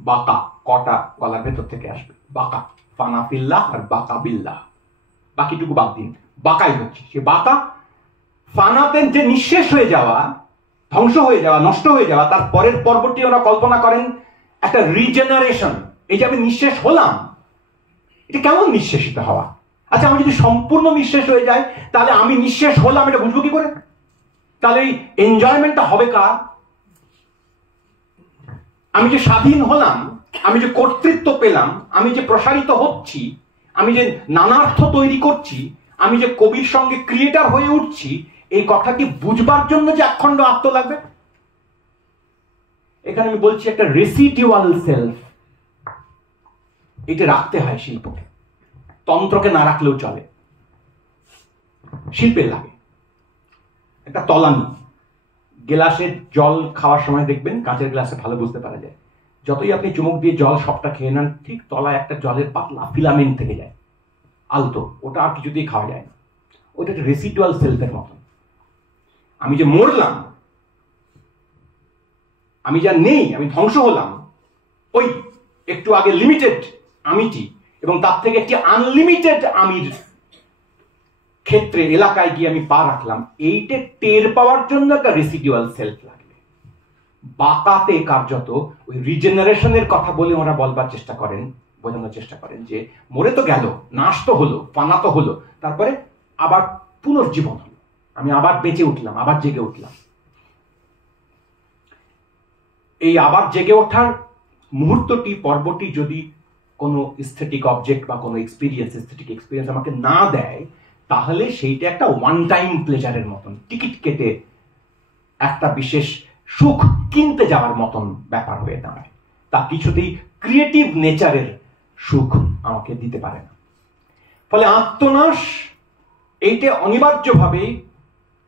বাকা, কটা গলার ভেতর থেকে আসবে, বাকা। ফানা ফিল্লাহ আর বাকা বিল্লাহ, বাকিটুকু বাদ দিন, বাকাই হচ্ছে সে বাকা। ফানাতে যে নিঃশেষ হয়ে যাওয়া, ধ্বংস হয়ে যাওয়া, নষ্ট হয়ে যাওয়া, তার পরের পর্বটি ওরা কল্পনা করেন একটা রিজেনারেশন। এই যে আমি নিঃশেষ হলাম, এটা কেমন নিঃশেষিত হওয়া? আচ্ছা, আমি যদি সম্পূর্ণ নিঃশেষ হয়ে যাই, তাহলে আমি নিঃশেষ হলাম এটা বুঝবো কি করে? তাহলে এই এনজয়মেন্টটা হবে কার? আমি যে স্বাধীন হলাম, আমি যে কর্তৃত্ব পেলাম, আমি যে প্রসারিত হচ্ছি, আমি যে নানার্থ তৈরি করছি, আমি যে কবির সঙ্গে ক্রিয়েটার হয়ে উঠছি, এই কথাটি বুঝবার জন্য যে অখণ্ড আত্ম লাগবে। এখানে আমি বলছি একটা রেসিডুয়াল সেলফ, এটা রাখতে হয় শিল্পকে। তন্ত্রকে না রাখলেও চলে, শিল্পের লাগে একটা তলানি। গ্লাসের জল খাওয়ার সময় দেখবেন, কাঁচের গ্লাসে ভালো বুঝতে পারা যায়, যতই আপনি চুমুক দিয়ে জল সবটা খেয়ে নেন, ঠিক তলায় একটা জলের পাতলা ফিলামেন্ট থেকে যায়, আলতো, ওটা আর কিছুতেই খাওয়া যায় না। ওটা একটা রেসিডুয়াল সেলফের মতন। আমি যে মরলাম, আমি যা নেই, আমি ধ্বংস হলাম, ওই একটু আগে লিমিটেড আমিটি এবং তার থেকে একটি আনলিমিটেড আমির ক্ষেত্রে, এলাকায় গিয়ে আমি পা রাখলাম, এইটা টের পাওয়ার জন্য একটা রেসিডুয়াল সেলফ লাগবে। বাকাতে কার্যত ওই রিজেনারেশনের কথা বলে ওরা বলবার চেষ্টা করেন, বোঝানোর চেষ্টা করেন যে মরে তো গেল, নাশ তো হলো, পানা তো হলো, তারপরে আবার পুনর্জীবন হলো, আমি আবার বেঁচে উঠলাম, আবার জেগে উঠলাম। এই আবার জেগে ওঠার মুহূর্তটি, পর্বটি যদি কোনো স্থেটিক অবজেক্ট বা কোনো এক্সপিরিয়েন্স, স্থেটিক এক্সপিরিয়েন্স আমাকে না দেয়, তাহলে সেইটা একটা ওয়ান টাইম প্লেজারের মতন, টিকিট কেটে একটা বিশেষ সুখ কিনতে যাওয়ার মতন ব্যাপার হয়ে দাঁড়ায়। তা কিছুতেই ক্রিয়েটিভ নেচারের সুখ আমাকে দিতে পারে না। ফলে আত্মনাশ এইটা অনিবার্যভাবে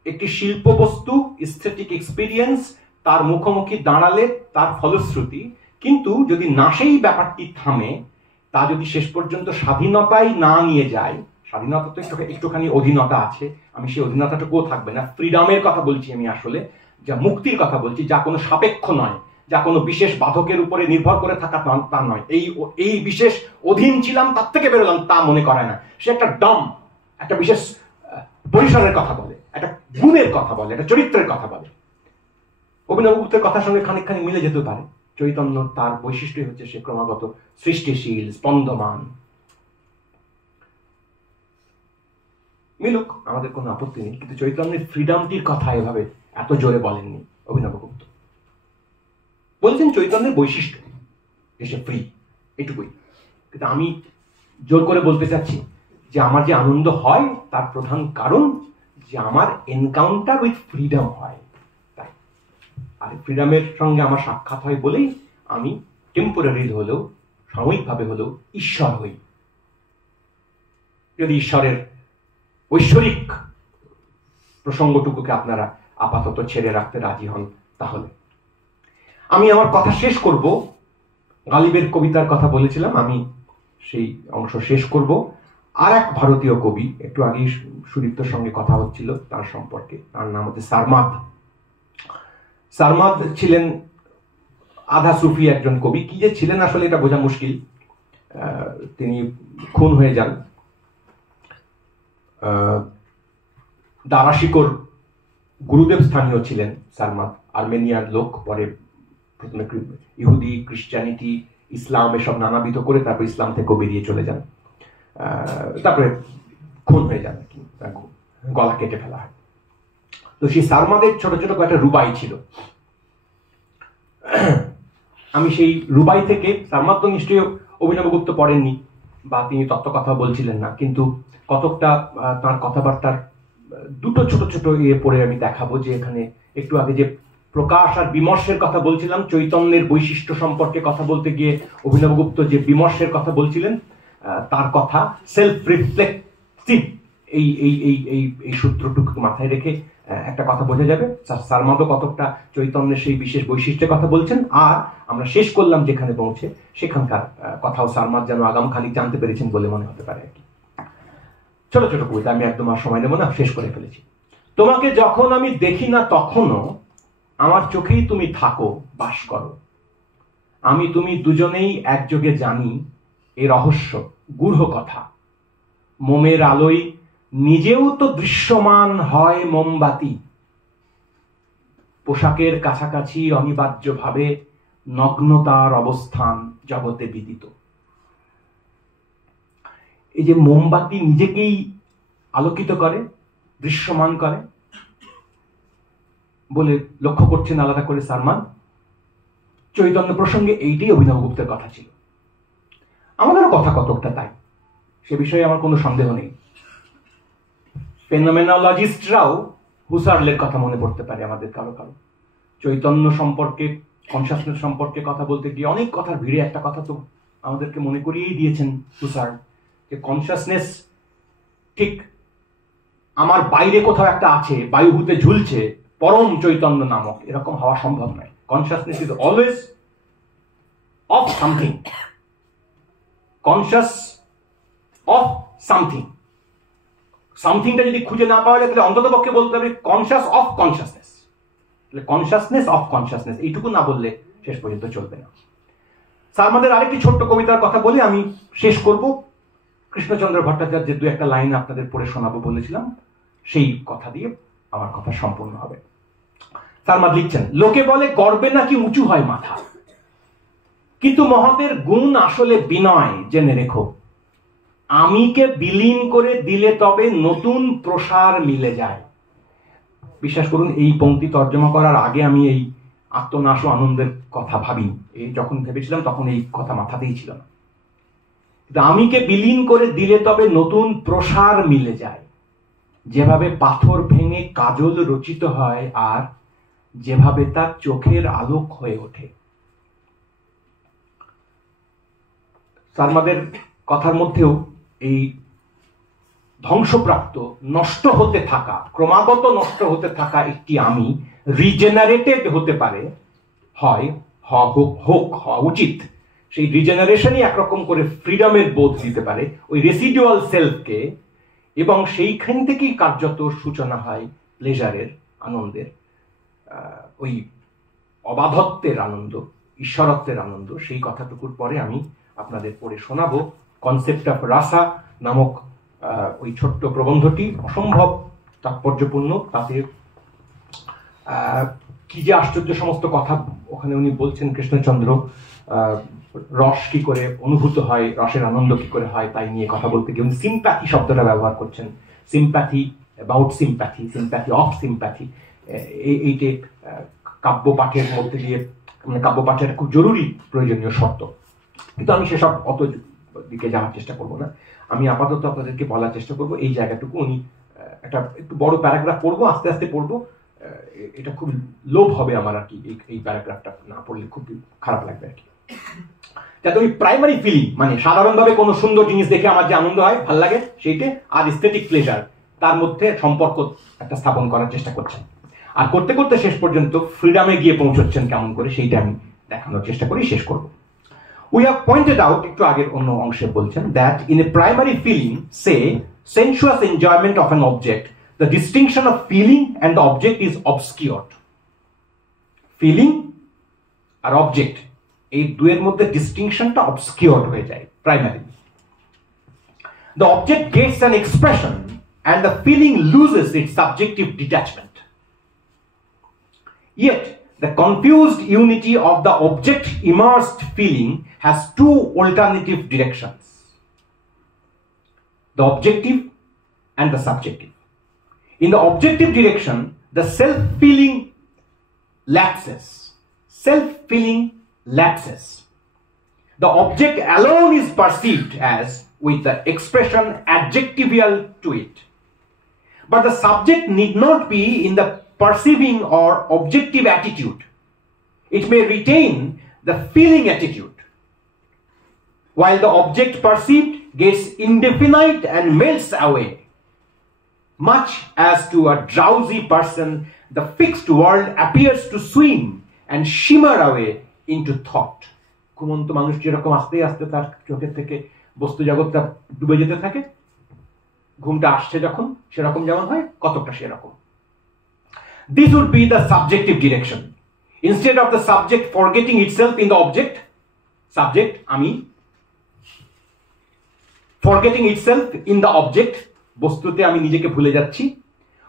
একটি শিল্প বস্তু, স্থেটিক এক্সপিরিয়েন্স, তার মুখোমুখি দাঁড়ালে তার ফলশ্রুতি। কিন্তু যদি নাশেই ব্যাপারটি থামে, তা যদি শেষ পর্যন্ত স্বাধীনতাই না নিয়ে যায়, স্বাধীনতা তো একটুখানি অধীনতা আছে, আমি সেই অধীনতাটুকুও থাকবে না। ফ্রিডমের কথা বলছি আমি, আসলে যা মুক্তির কথা বলছি, যা কোনো সাপেক্ষ নয়, যা কোনো বিশেষ বাধকের উপরে নির্ভর করে থাকা তা নয়। এই বিশেষ অধীন ছিলাম, তার থেকে বেরোলাম, তা মনে করায় না। সে একটা দম, একটা বিশেষ পরিসরের কথা বলে, একটা গুণের কথা বলে, একটা চরিত্রের কথা বলে। অভিনবগুপ্তের কথার সঙ্গে খানিকখানি মিলে যেতে পারে। চৈতন্য তার বৈশিষ্ট্যই হচ্ছে সে ক্রমাগত সৃষ্টিশীল, স্পন্দমান। মিলুক, আমাদের কোনো আপত্তি নেই, কিন্তু চৈতন্যের ফ্রিডমটির কথা এভাবে এত জোরে বলেননি অভিনবগুপ্ত। বলছেন চৈতন্যের বৈশিষ্ট্য যে সে ফ্রি, এটুকুই। কিন্তু আমি জোর করে বলতে চাচ্ছি যে আমার যে আনন্দ হয়, তার প্রধান কারণ যে আমার এনকাউন্টার উইথ ফ্রিডম হয়। আর ফ্রিডমের সঙ্গে আমার সাক্ষাৎ হয় বলেই আমি টেম্পোরারি হলেও, সাময়িকভাবে হলেও ঈশ্বর হই, যদি ঈশ্বরের ঐশ্বরিক প্রসঙ্গটুকুকে আপনারা আপাতত ছেড়ে রাখতে রাজি হন তাহলে। আমি আমার কথা শেষ করব, গালিবের কবিতার কথা বলেছিলাম, আমি সেই অংশ শেষ করব আর এক ভারতীয় কবি, একটু আগেই সুদীপ্তর সঙ্গে কথা হচ্ছিল তার সম্পর্কে, তার নাম হচ্ছে সারমাদ। সারমাদ ছিলেন আধা সুফি একজন কবি, কি যে ছিলেন আসলে এটা বোঝা মুশকিল। তিনি খুন হয়ে যান। দারাশিকোর গুরুদেব স্থানীয় ছিলেন সারমাদ, আর্মেনিয়ার লোক, পরে প্রথমে ইহুদি, খ্রিস্টানিটি, ইসলাম এসব নানাবিধ করে তারপর ইসলাম থেকেও বেরিয়ে চলে যান, তারপরে খুন হয়ে যান, গলা কেটে ফেলা হয়। তো সেই সারমাদের ছোট ছোট কয়েকটা রুবাই ছিল। আমি সেই রুবাই থেকে, সারমাদ তো নিশ্চয়ই অভিনবগুপ্ত পড়েননি বা তিনি তত্ত্ব কথা বলছিলেন না, কিন্তু কতকটা তার কথাবার্তার দুটো ছোট ছোট ইয়ে পড়ে আমি দেখাবো, যে এখানে একটু আগে যে প্রকাশ আর বিমর্ষের কথা বলছিলাম, চৈতন্যের বৈশিষ্ট্য সম্পর্কে কথা বলতে গিয়ে অভিনবগুপ্ত যে বিমর্ষের কথা বলছিলেন, তার কথা সেলফ রিফ্লেক্টিভ, এই এই এই এই এই সূত্রটুকু মাথায় রেখে একটা কথা বোঝা যাবে। সারমাদও কতকটা চৈতন্যের সেই বিশেষ বৈশিষ্ট্যের কথা বলছেন। আর আমরা শেষ করলাম যেখানে পৌঁছে, সেখানকার কথাও সারমাদ যেন আগাম খালি জানতে পেরেছেন বলে মনে হতে পারে আর কি। ছোট ছোট কবিতা, আমি একদম আর সময় নেব না, শেষ করে ফেলেছি। তোমাকে যখন আমি দেখি না তখনও আমার চোখেই তুমি থাকো, বাস করো। আমি তুমি দুজনেই একযোগে জানি এ রহস্য, গূঢ় কথা। মোমের আলোয় নিজেও তো দৃশ্যমান হয় মোমবাতি। পোশাকের কাছাকাছি অনিবার্যভাবে নগ্নতার অবস্থান জগতে বিদিত। এই যে মোমবাতি নিজেকেই আলোকিত করে, দৃশ্যমান করে বলে লক্ষ্য করছেন আলাদা করে সারমাদ। চৈতন্য প্রসঙ্গে এইটাই অভিনবগুপ্তের কথা ছিল, আমাদেরও কথা কতকটা তাই, সে বিষয়ে আমার কোনো সন্দেহ নেই। ফেনোমেনোলজিস্টরাও হুসার্লের কথা মনে পড়তে পারে আমাদের কারো কারো। চৈতন্য সম্পর্কে, কনসাসনেস সম্পর্কে কথা বলতে গিয়ে অনেক কথার ভিড়ে একটা কথা তো আমাদেরকে মনে করিয়েই দিয়েছেন হুসার্ল, যে কনসাসনেস ঠিক আমার বাইরে কোথাও একটা আছে, বায়ুভূতে ঝুলছে, পরম চৈতন্য নামক, এরকম হওয়া সম্ভব নয়। Consciousness is always of something, conscious of something. সামথিংটা যদি খুঁজে না পাওয়া যায় তাহলে অন্তত পক্ষে বলতে হবে conscious of consciousness. Consciousness of consciousness এইটুকু না বললে শেষ পর্যন্ত চলবে না। সারমাদের আরেকটি ছোট্ট কবিতার কথা বলে আমি শেষ করব। কৃষ্ণচন্দ্র ভট্টাচার্যের দু একটা লাইন আপনাদের পড়ে শোনাবো বলেছিলাম, সেই কথা দিয়ে আমার কথা সম্পূর্ণ হবে। সারমাদ লিখছেন, লোকে বলে গর্বে নাকি উঁচু হয় মাথা, কিন্তু মহতের গুণ আসলে বিনয়, জেনে রেখো। আমিকে বিলীন করে দিলে তবে নতুন প্রসার মিলে যায়। বিশ্বাস করুন, এই পংক্তি তর্জমা করার আগে আমি এই আত্মনাশ ও আনন্দের কথা ভাবিনি। এই যখন ভেবেছিলাম তখন এই কথা মাথাতেই ছিল না। আমিকে বিলীন করে দিলে তবে নতুন প্রসার মিলে যায়। যেভাবে পাথর ভেঙে কাজল রচিত হয় আর যেভাবে তার চোখের আলোক হয়ে ওঠে। সারমাদের কথার মধ্যেও এই ধ্বংসপ্রাপ্ত, নষ্ট হতে থাকা, ক্রমাগত নষ্ট হতে থাকা একটি আমি রিজেনারেটেড হতে পারে, হয় হওয়া উচিত। সেই রিজেনারেশনই একরকম করে ফ্রিডমের বোধ দিতে পারে ওই রেসিডুয়াল সেলফকে, এবং সেইখান থেকেই কার্যত সূচনা হয় প্লেজারের, আনন্দের, ওই অবাধত্বের আনন্দ, ঈশ্বরত্বের আনন্দ। সেই কথাটুকুর পরে আমি আপনাদের পড়ে শোনাবো কনসেপ্ট অফ রাসা নামক ওই ছোট্ট প্রবন্ধটি, অসম্ভব তাৎপর্যপূর্ণ। তাতে কি যে আশ্চর্য সমস্ত কথা ওখানে উনি বলছেন কৃষ্ণচন্দ্র। রস কি করে অনুভূত হয়, রসের আনন্দ কি করে হয়, তাই নিয়ে কথা বলতে গিয়ে উনি সিম্প্যাথি শব্দটা ব্যবহার করছেন। Sympathy about sympathy, sympathy of sympathy, এইটে কাব্য পাঠের মধ্যে দিয়ে, মানে কাব্য পাঠের খুব জরুরি প্রয়োজনীয় শর্ত। কিন্তু আমি সেসব অত দিকে যাওয়ার চেষ্টা করব না। আমি আপাতত আপনাদেরকে বলার চেষ্টা করব এই জায়গাটুকু। উনি একটা একটু বড় প্যারাগ্রাফ পড়বো, আস্তে আস্তে পড়বো, এটা খুব লোভ হবে আমার আর কি, এই প্যারাগ্রাফটা না পড়লে খুব খারাপ লাগবে আর কি। যাতে ওই প্রাইমারি ফিলিং, মানে সাধারণভাবে কোনো সুন্দর জিনিস দেখে আমার যে আনন্দ হয়, ভাল লাগে, সেইটা আর এস্থেটিক প্লেজার, তার মধ্যে সম্পর্ক একটা স্থাপন করার চেষ্টা করছেন। আর করতে করতে শেষ পর্যন্ত ফ্রিডমে গিয়ে পৌঁছচ্ছেন কেমন করে, সেইটা আমি দেখানোর চেষ্টা করি, শেষ করব। We have pointed out, একটু আগের অন্য অংশে বলছেন, that in a primary feeling, say sensuous enjoyment of an object, the distinction of feeling and the object is obscured. Feeling R object, এই দুয়ের মধ্যে ডিস্টিংশনটা obscured হয়ে যায় primarily. The object gets an expression and the feeling loses its subjective detachment. Yet the confused unity of the object immersed feeling has two alternative directions: the objective and the subjective. In the objective direction, the self-feeling lapses. Self-feeling lapses. The object alone is perceived as with the expression adjectival to it. But the subject need not be in the perceiving or objective attitude. It may retain the feeling attitude. While the object perceived gets indefinite and melts away, much as to a drowsy person, the fixed world appears to swim and shimmer away into thought. ঘুমন্ত মানুষ যেরকম আস্তে আস্তে তার চোখের থেকে বস্তু জগৎটা ডুবে যেতে থাকে, ঘুমটা আসছে যখন সেরকম যেমন হয়, কতটা সেরকম। This would be the subjective direction. Instead of the subject forgetting itself in the object, subject, আমি, forgetting itself in the object, বস্তুতে আমি নিজেকে ভুলে যাচ্ছি,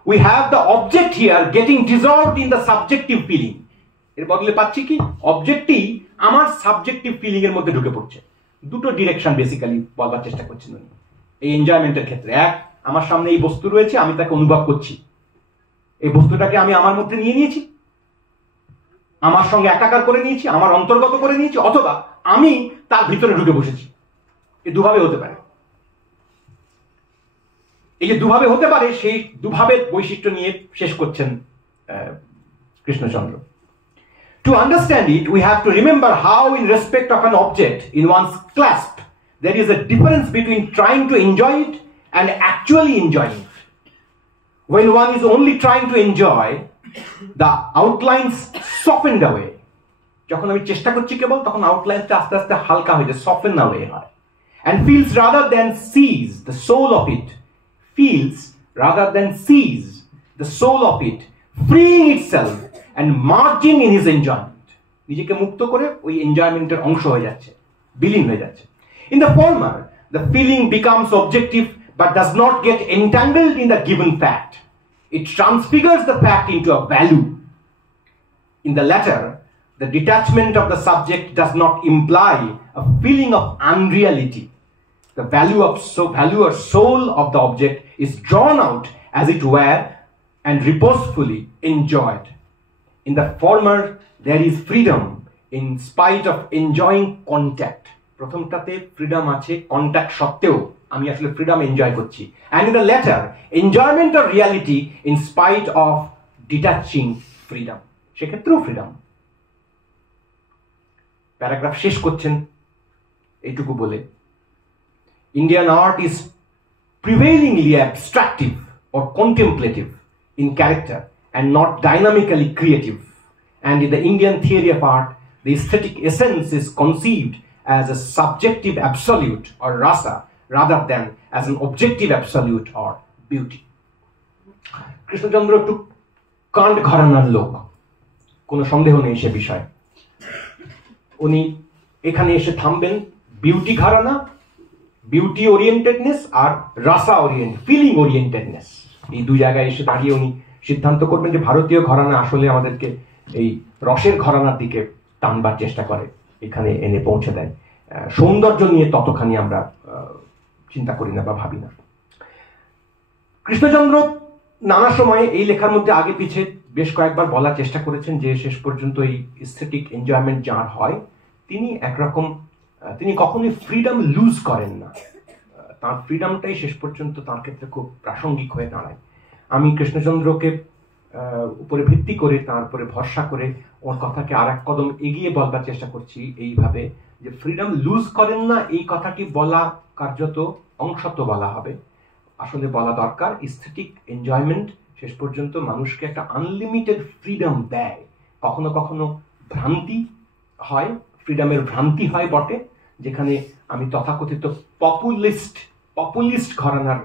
we have the object here getting dissolved in the subjective feeling. এর বদলে পাচ্ছি কি, অবজেক্টই আমার সাবজেক্টিভ ফিলিং এর মধ্যে ঢুকে পড়ছে। দুটো ডিরেকশন বেসিক্যালি বলবার চেষ্টা করছেন উনি এই এনজয়মেন্টের ক্ষেত্রে। এক, আমার সামনে এই বস্তু রয়েছে, আমি তাকে অনুভব করছি, এই বস্তুটাকে আমি আমার মধ্যে নিয়ে নিয়েছি, আমার সঙ্গে একাকার করে নিয়েছি, আমার অন্তর্গত করে নিয়েছি, অথবা আমি তার ভিতরে ঢুকে বসেছি। এই দুভাবে হতে পারে। এই যে দুভাবে হতে পারে, সেই দুভাবের বৈশিষ্ট্য নিয়ে শেষ করছেন Krishnachandra. To understand it, we have to remember how in respect of an object in one's clasp, there is a difference between trying to enjoy it and actually enjoying it. When one is only trying to enjoy, the outlines softened away. যখন আমি চেষ্টা করছি কেবল, তখন আউটলাইনটা আস্তে আস্তে হালকা হয়ে যায়, soften away হয়, and feels rather than sees the soul of it, feels rather than sees the soul of it, freeing itself and marging in his enjoyment. নিজেকে মুক্ত করে ওই এনজয়মেন্টের অংশ হয়ে যাচ্ছে, বিলীন হয়ে যাচ্ছে। In the former, the feeling becomes objective but does not get entangled in the given fact. It transfigures the fact into a value. In the latter, the detachment of the subject does not imply a feeling of unreality. The value or soul of the object is drawn out, as it were, and reposefully enjoyed. In the former, there is freedom in spite of enjoying contact. প্রথমটাতে freedom আছে, contact সত্ত্বেও আমি আসলে freedom enjoy করছি। And in the latter, enjoyment of reality in spite of detaching freedom. সেক্ষেত্রেও freedom. Paragraph শেষ করছেন এইটুকু বলে, Indian art is prevailingly abstractive or contemplative in character and not dynamically creative. And in the Indian theory of art, the aesthetic essence is conceived as a subjective absolute or rasa rather than as an objective absolute or beauty. Krishnachandra একটু Kant ঘরানার লোক, কোনো সন্দেহ নেই সে বিষয়ে। উনি এখানে এসে থামবেন বিউটি ঘরানা, বিউটি ওরিয়েন্টেডনেস আর রাসা ওরিয়েন্ট, ফিলিং ওরিয়েন্টেডনেস, এই দুই জায়গায় এসে দাঁড়িয়ে উনি সিদ্ধান্ত করবেন যে ভারতীয় ঘরানা আসলে আমাদেরকে এই রসের ঘরানার দিকে টানবার চেষ্টা করে, এখানে এনে পৌঁছে দেয়। সৌন্দর্য নিয়ে ততখানি আমরা চিন্তা করি না বা ভাবি না। কৃষ্ণচন্দ্র নানা সময়ে এই লেখার মধ্যে আগে পিছে বেশ কয়েকবার বলার চেষ্টা করেছেন যে শেষ পর্যন্ত এই এস্থেটিক এনজয়মেন্ট যার হয়, তিনি একরকম, তিনি কখনোই ফ্রিডম লুজ করেন না, তার ফ্রিডমটাই শেষ পর্যন্ত তার ক্ষেত্রে খুব প্রাসঙ্গিক হয়ে দাঁড়ায়। আমি কৃষ্ণচন্দ্রকে উপরে ভিত্তি করে, তার উপরে ভরসা করে ওর কথাকে আর এক কদম এগিয়ে বলবার চেষ্টা করছি এইভাবে যে ফ্রিডম লুজ করেন না, এই কথাটি বলা কার্যত অংশত বলা হবে। আসলে বলা দরকার এস্থেটিক এনজয়মেন্ট শেষ পর্যন্ত মানুষকে একটা আনলিমিটেড ফ্রিডম দেয়। কখনো কখনো ভ্রান্তি হয়, ফ্রিডমের ভ্রান্তি হয় বটে, যেখানে আমি তথাকথিত পপুলিস্ট ঘরানার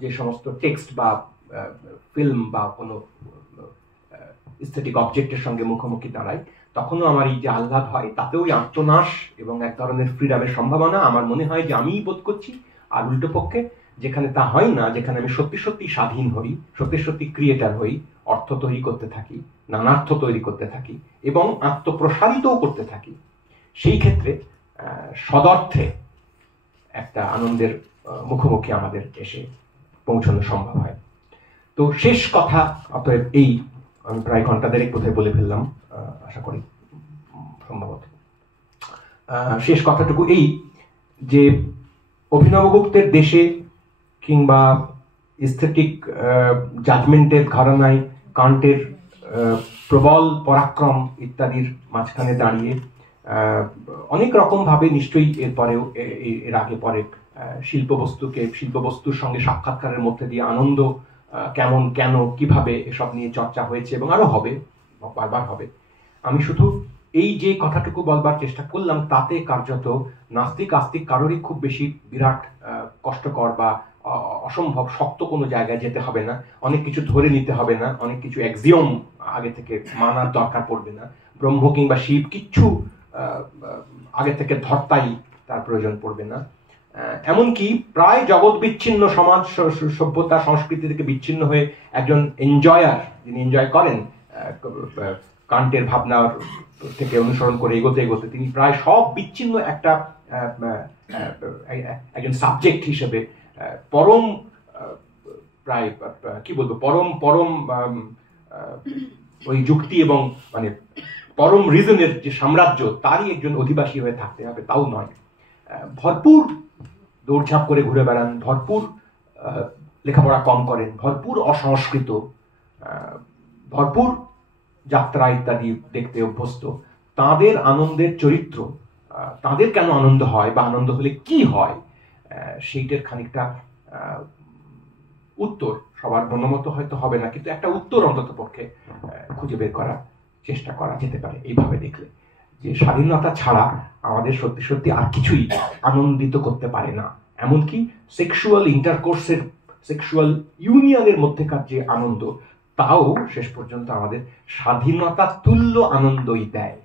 যে সমস্ত টেক্সট বা ফিল্ম বা কোনো এস্থেটিক অবজেক্টের সঙ্গে মুখোমুখি দাঁড়াই, তখনও আমার এই যে আহ্লাদ হয়, তাতেও ওই আত্মনাশ এবং এক ধরনের ফ্রিডমের সম্ভাবনা আমার মনে হয় যে আমিই বোধ করছি। আর উল্টো পক্ষে যেখানে তা হয় না, যেখানে আমি সত্যি সত্যি স্বাধীন হই, সত্যি সত্যি ক্রিয়েটার হই, অর্থ তৈরি করতে থাকি, নানার্থ তৈরি করতে থাকি এবং আত্মপ্রসারিতও করতে থাকি, সেই ক্ষেত্রে সদর্থে একটা আনন্দের মুখোমুখি আমাদের এসে পৌঁছানো সম্ভব হয়। তো শেষ কথা অতএব এই, আমি প্রায় ঘন্টা দেড়েক বোধহয় বলে ফেললাম, আশা করি সম্ভবত শেষ কথাটুকু এই যে অভিনবগুপ্তের দেশে কিংবা এস্থেটিক জাজমেন্টের ঘরানায় কান্টের প্রবল পরাক্রম ইত্যাদির মাঝখানে দাঁড়িয়ে অনেক রকম ভাবে নিশ্চয়ই এরপরেও এর আগে পরে শিল্পবস্তুর সঙ্গে সাক্ষাৎকারের মধ্যে দিয়ে আনন্দ কেমন, কেন, কিভাবে এসব নিয়ে চর্চা হয়েছে এবং আরো হবে, বারবার হবে। আমি শুধু এই যে কথাটুকু বলবার চেষ্টা করলাম, তাতে কার্যত নাস্তিক আস্তিক কারোরই খুব বেশি বিরাট কষ্টকর বা অসম্ভব শক্ত কোনো জায়গায় যেতে হবে না, অনেক কিছু ধরে নিতে হবে না, অনেক কিছু এক্সিওম আগে থেকে মানার দরকার পড়বে না, ব্রহ্ম কিংবা শিব কিচ্ছু আগে থেকে ধর্তাই তার প্রয়োজন পড়বে না। এমনকি প্রায় জগৎ বিচ্ছিন্ন সমাজ সভ্যতা সংস্কৃতি থেকে বিচ্ছিন্ন হয়ে একজন এনজয়ার, যিনি এনজয় করেন কান্টের ভাবনার থেকে অনুসরণ করে এগোতে এগোতে, তিনি প্রায় সব বিচ্ছিন্ন একটা একজন সাবজেক্ট হিসেবে পরম, প্রায় কি বলবো, পরম ওই যুক্তি এবং মানে পরম রিজনের যে সাম্রাজ্য, তারই একজন অধিবাসী হয়ে থাকতে হবে তাও নয়। ভরপুর দৌড়ঝাঁপ করে ঘুরে বেড়ান, ভরপুর লেখাপড়া কম করেন, ভরপুর অসংস্কৃত, ভরপুর যাত্রা ইত্যাদি দেখতে অভ্যস্ত, তাদের আনন্দের চরিত্র, তাদের কেন আনন্দ হয় বা আনন্দ হলে কি হয়, সেইটার খানিকটা উত্তর সবার মনোমত হয়তো হবে না, কিন্তু একটা উত্তর অন্তত পক্ষে খুঁজে বের করার চেষ্টা করা যেতে পারে এইভাবে দেখলে, যে স্বাধীনতা ছাড়া আমাদের সত্যি সত্যি আর কিছুই আনন্দিত করতে পারে না। এমনকি সেক্সুয়াল ইন্টারকোর্সের, সেক্সুয়াল ইউনিয়নের মধ্যেকার যে আনন্দ, তাও শেষ পর্যন্ত আমাদের স্বাধীনতা তুল্য আনন্দই দেয়,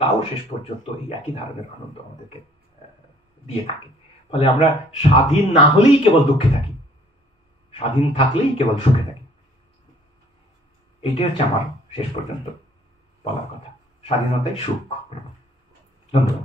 তাও শেষ পর্যন্ত এই একই ধরনের আনন্দ আমাদেরকে দিয়ে থাকে। ফলে আমরা স্বাধীন না হলেই কেবল দুঃখে থাকি, স্বাধীন থাকলেই কেবল সুখে থাকি। এইটাই হচ্ছে আমার শেষ পর্যন্ত বলার কথা, স্বাধীনতাই সুখ। ধন্যবাদ।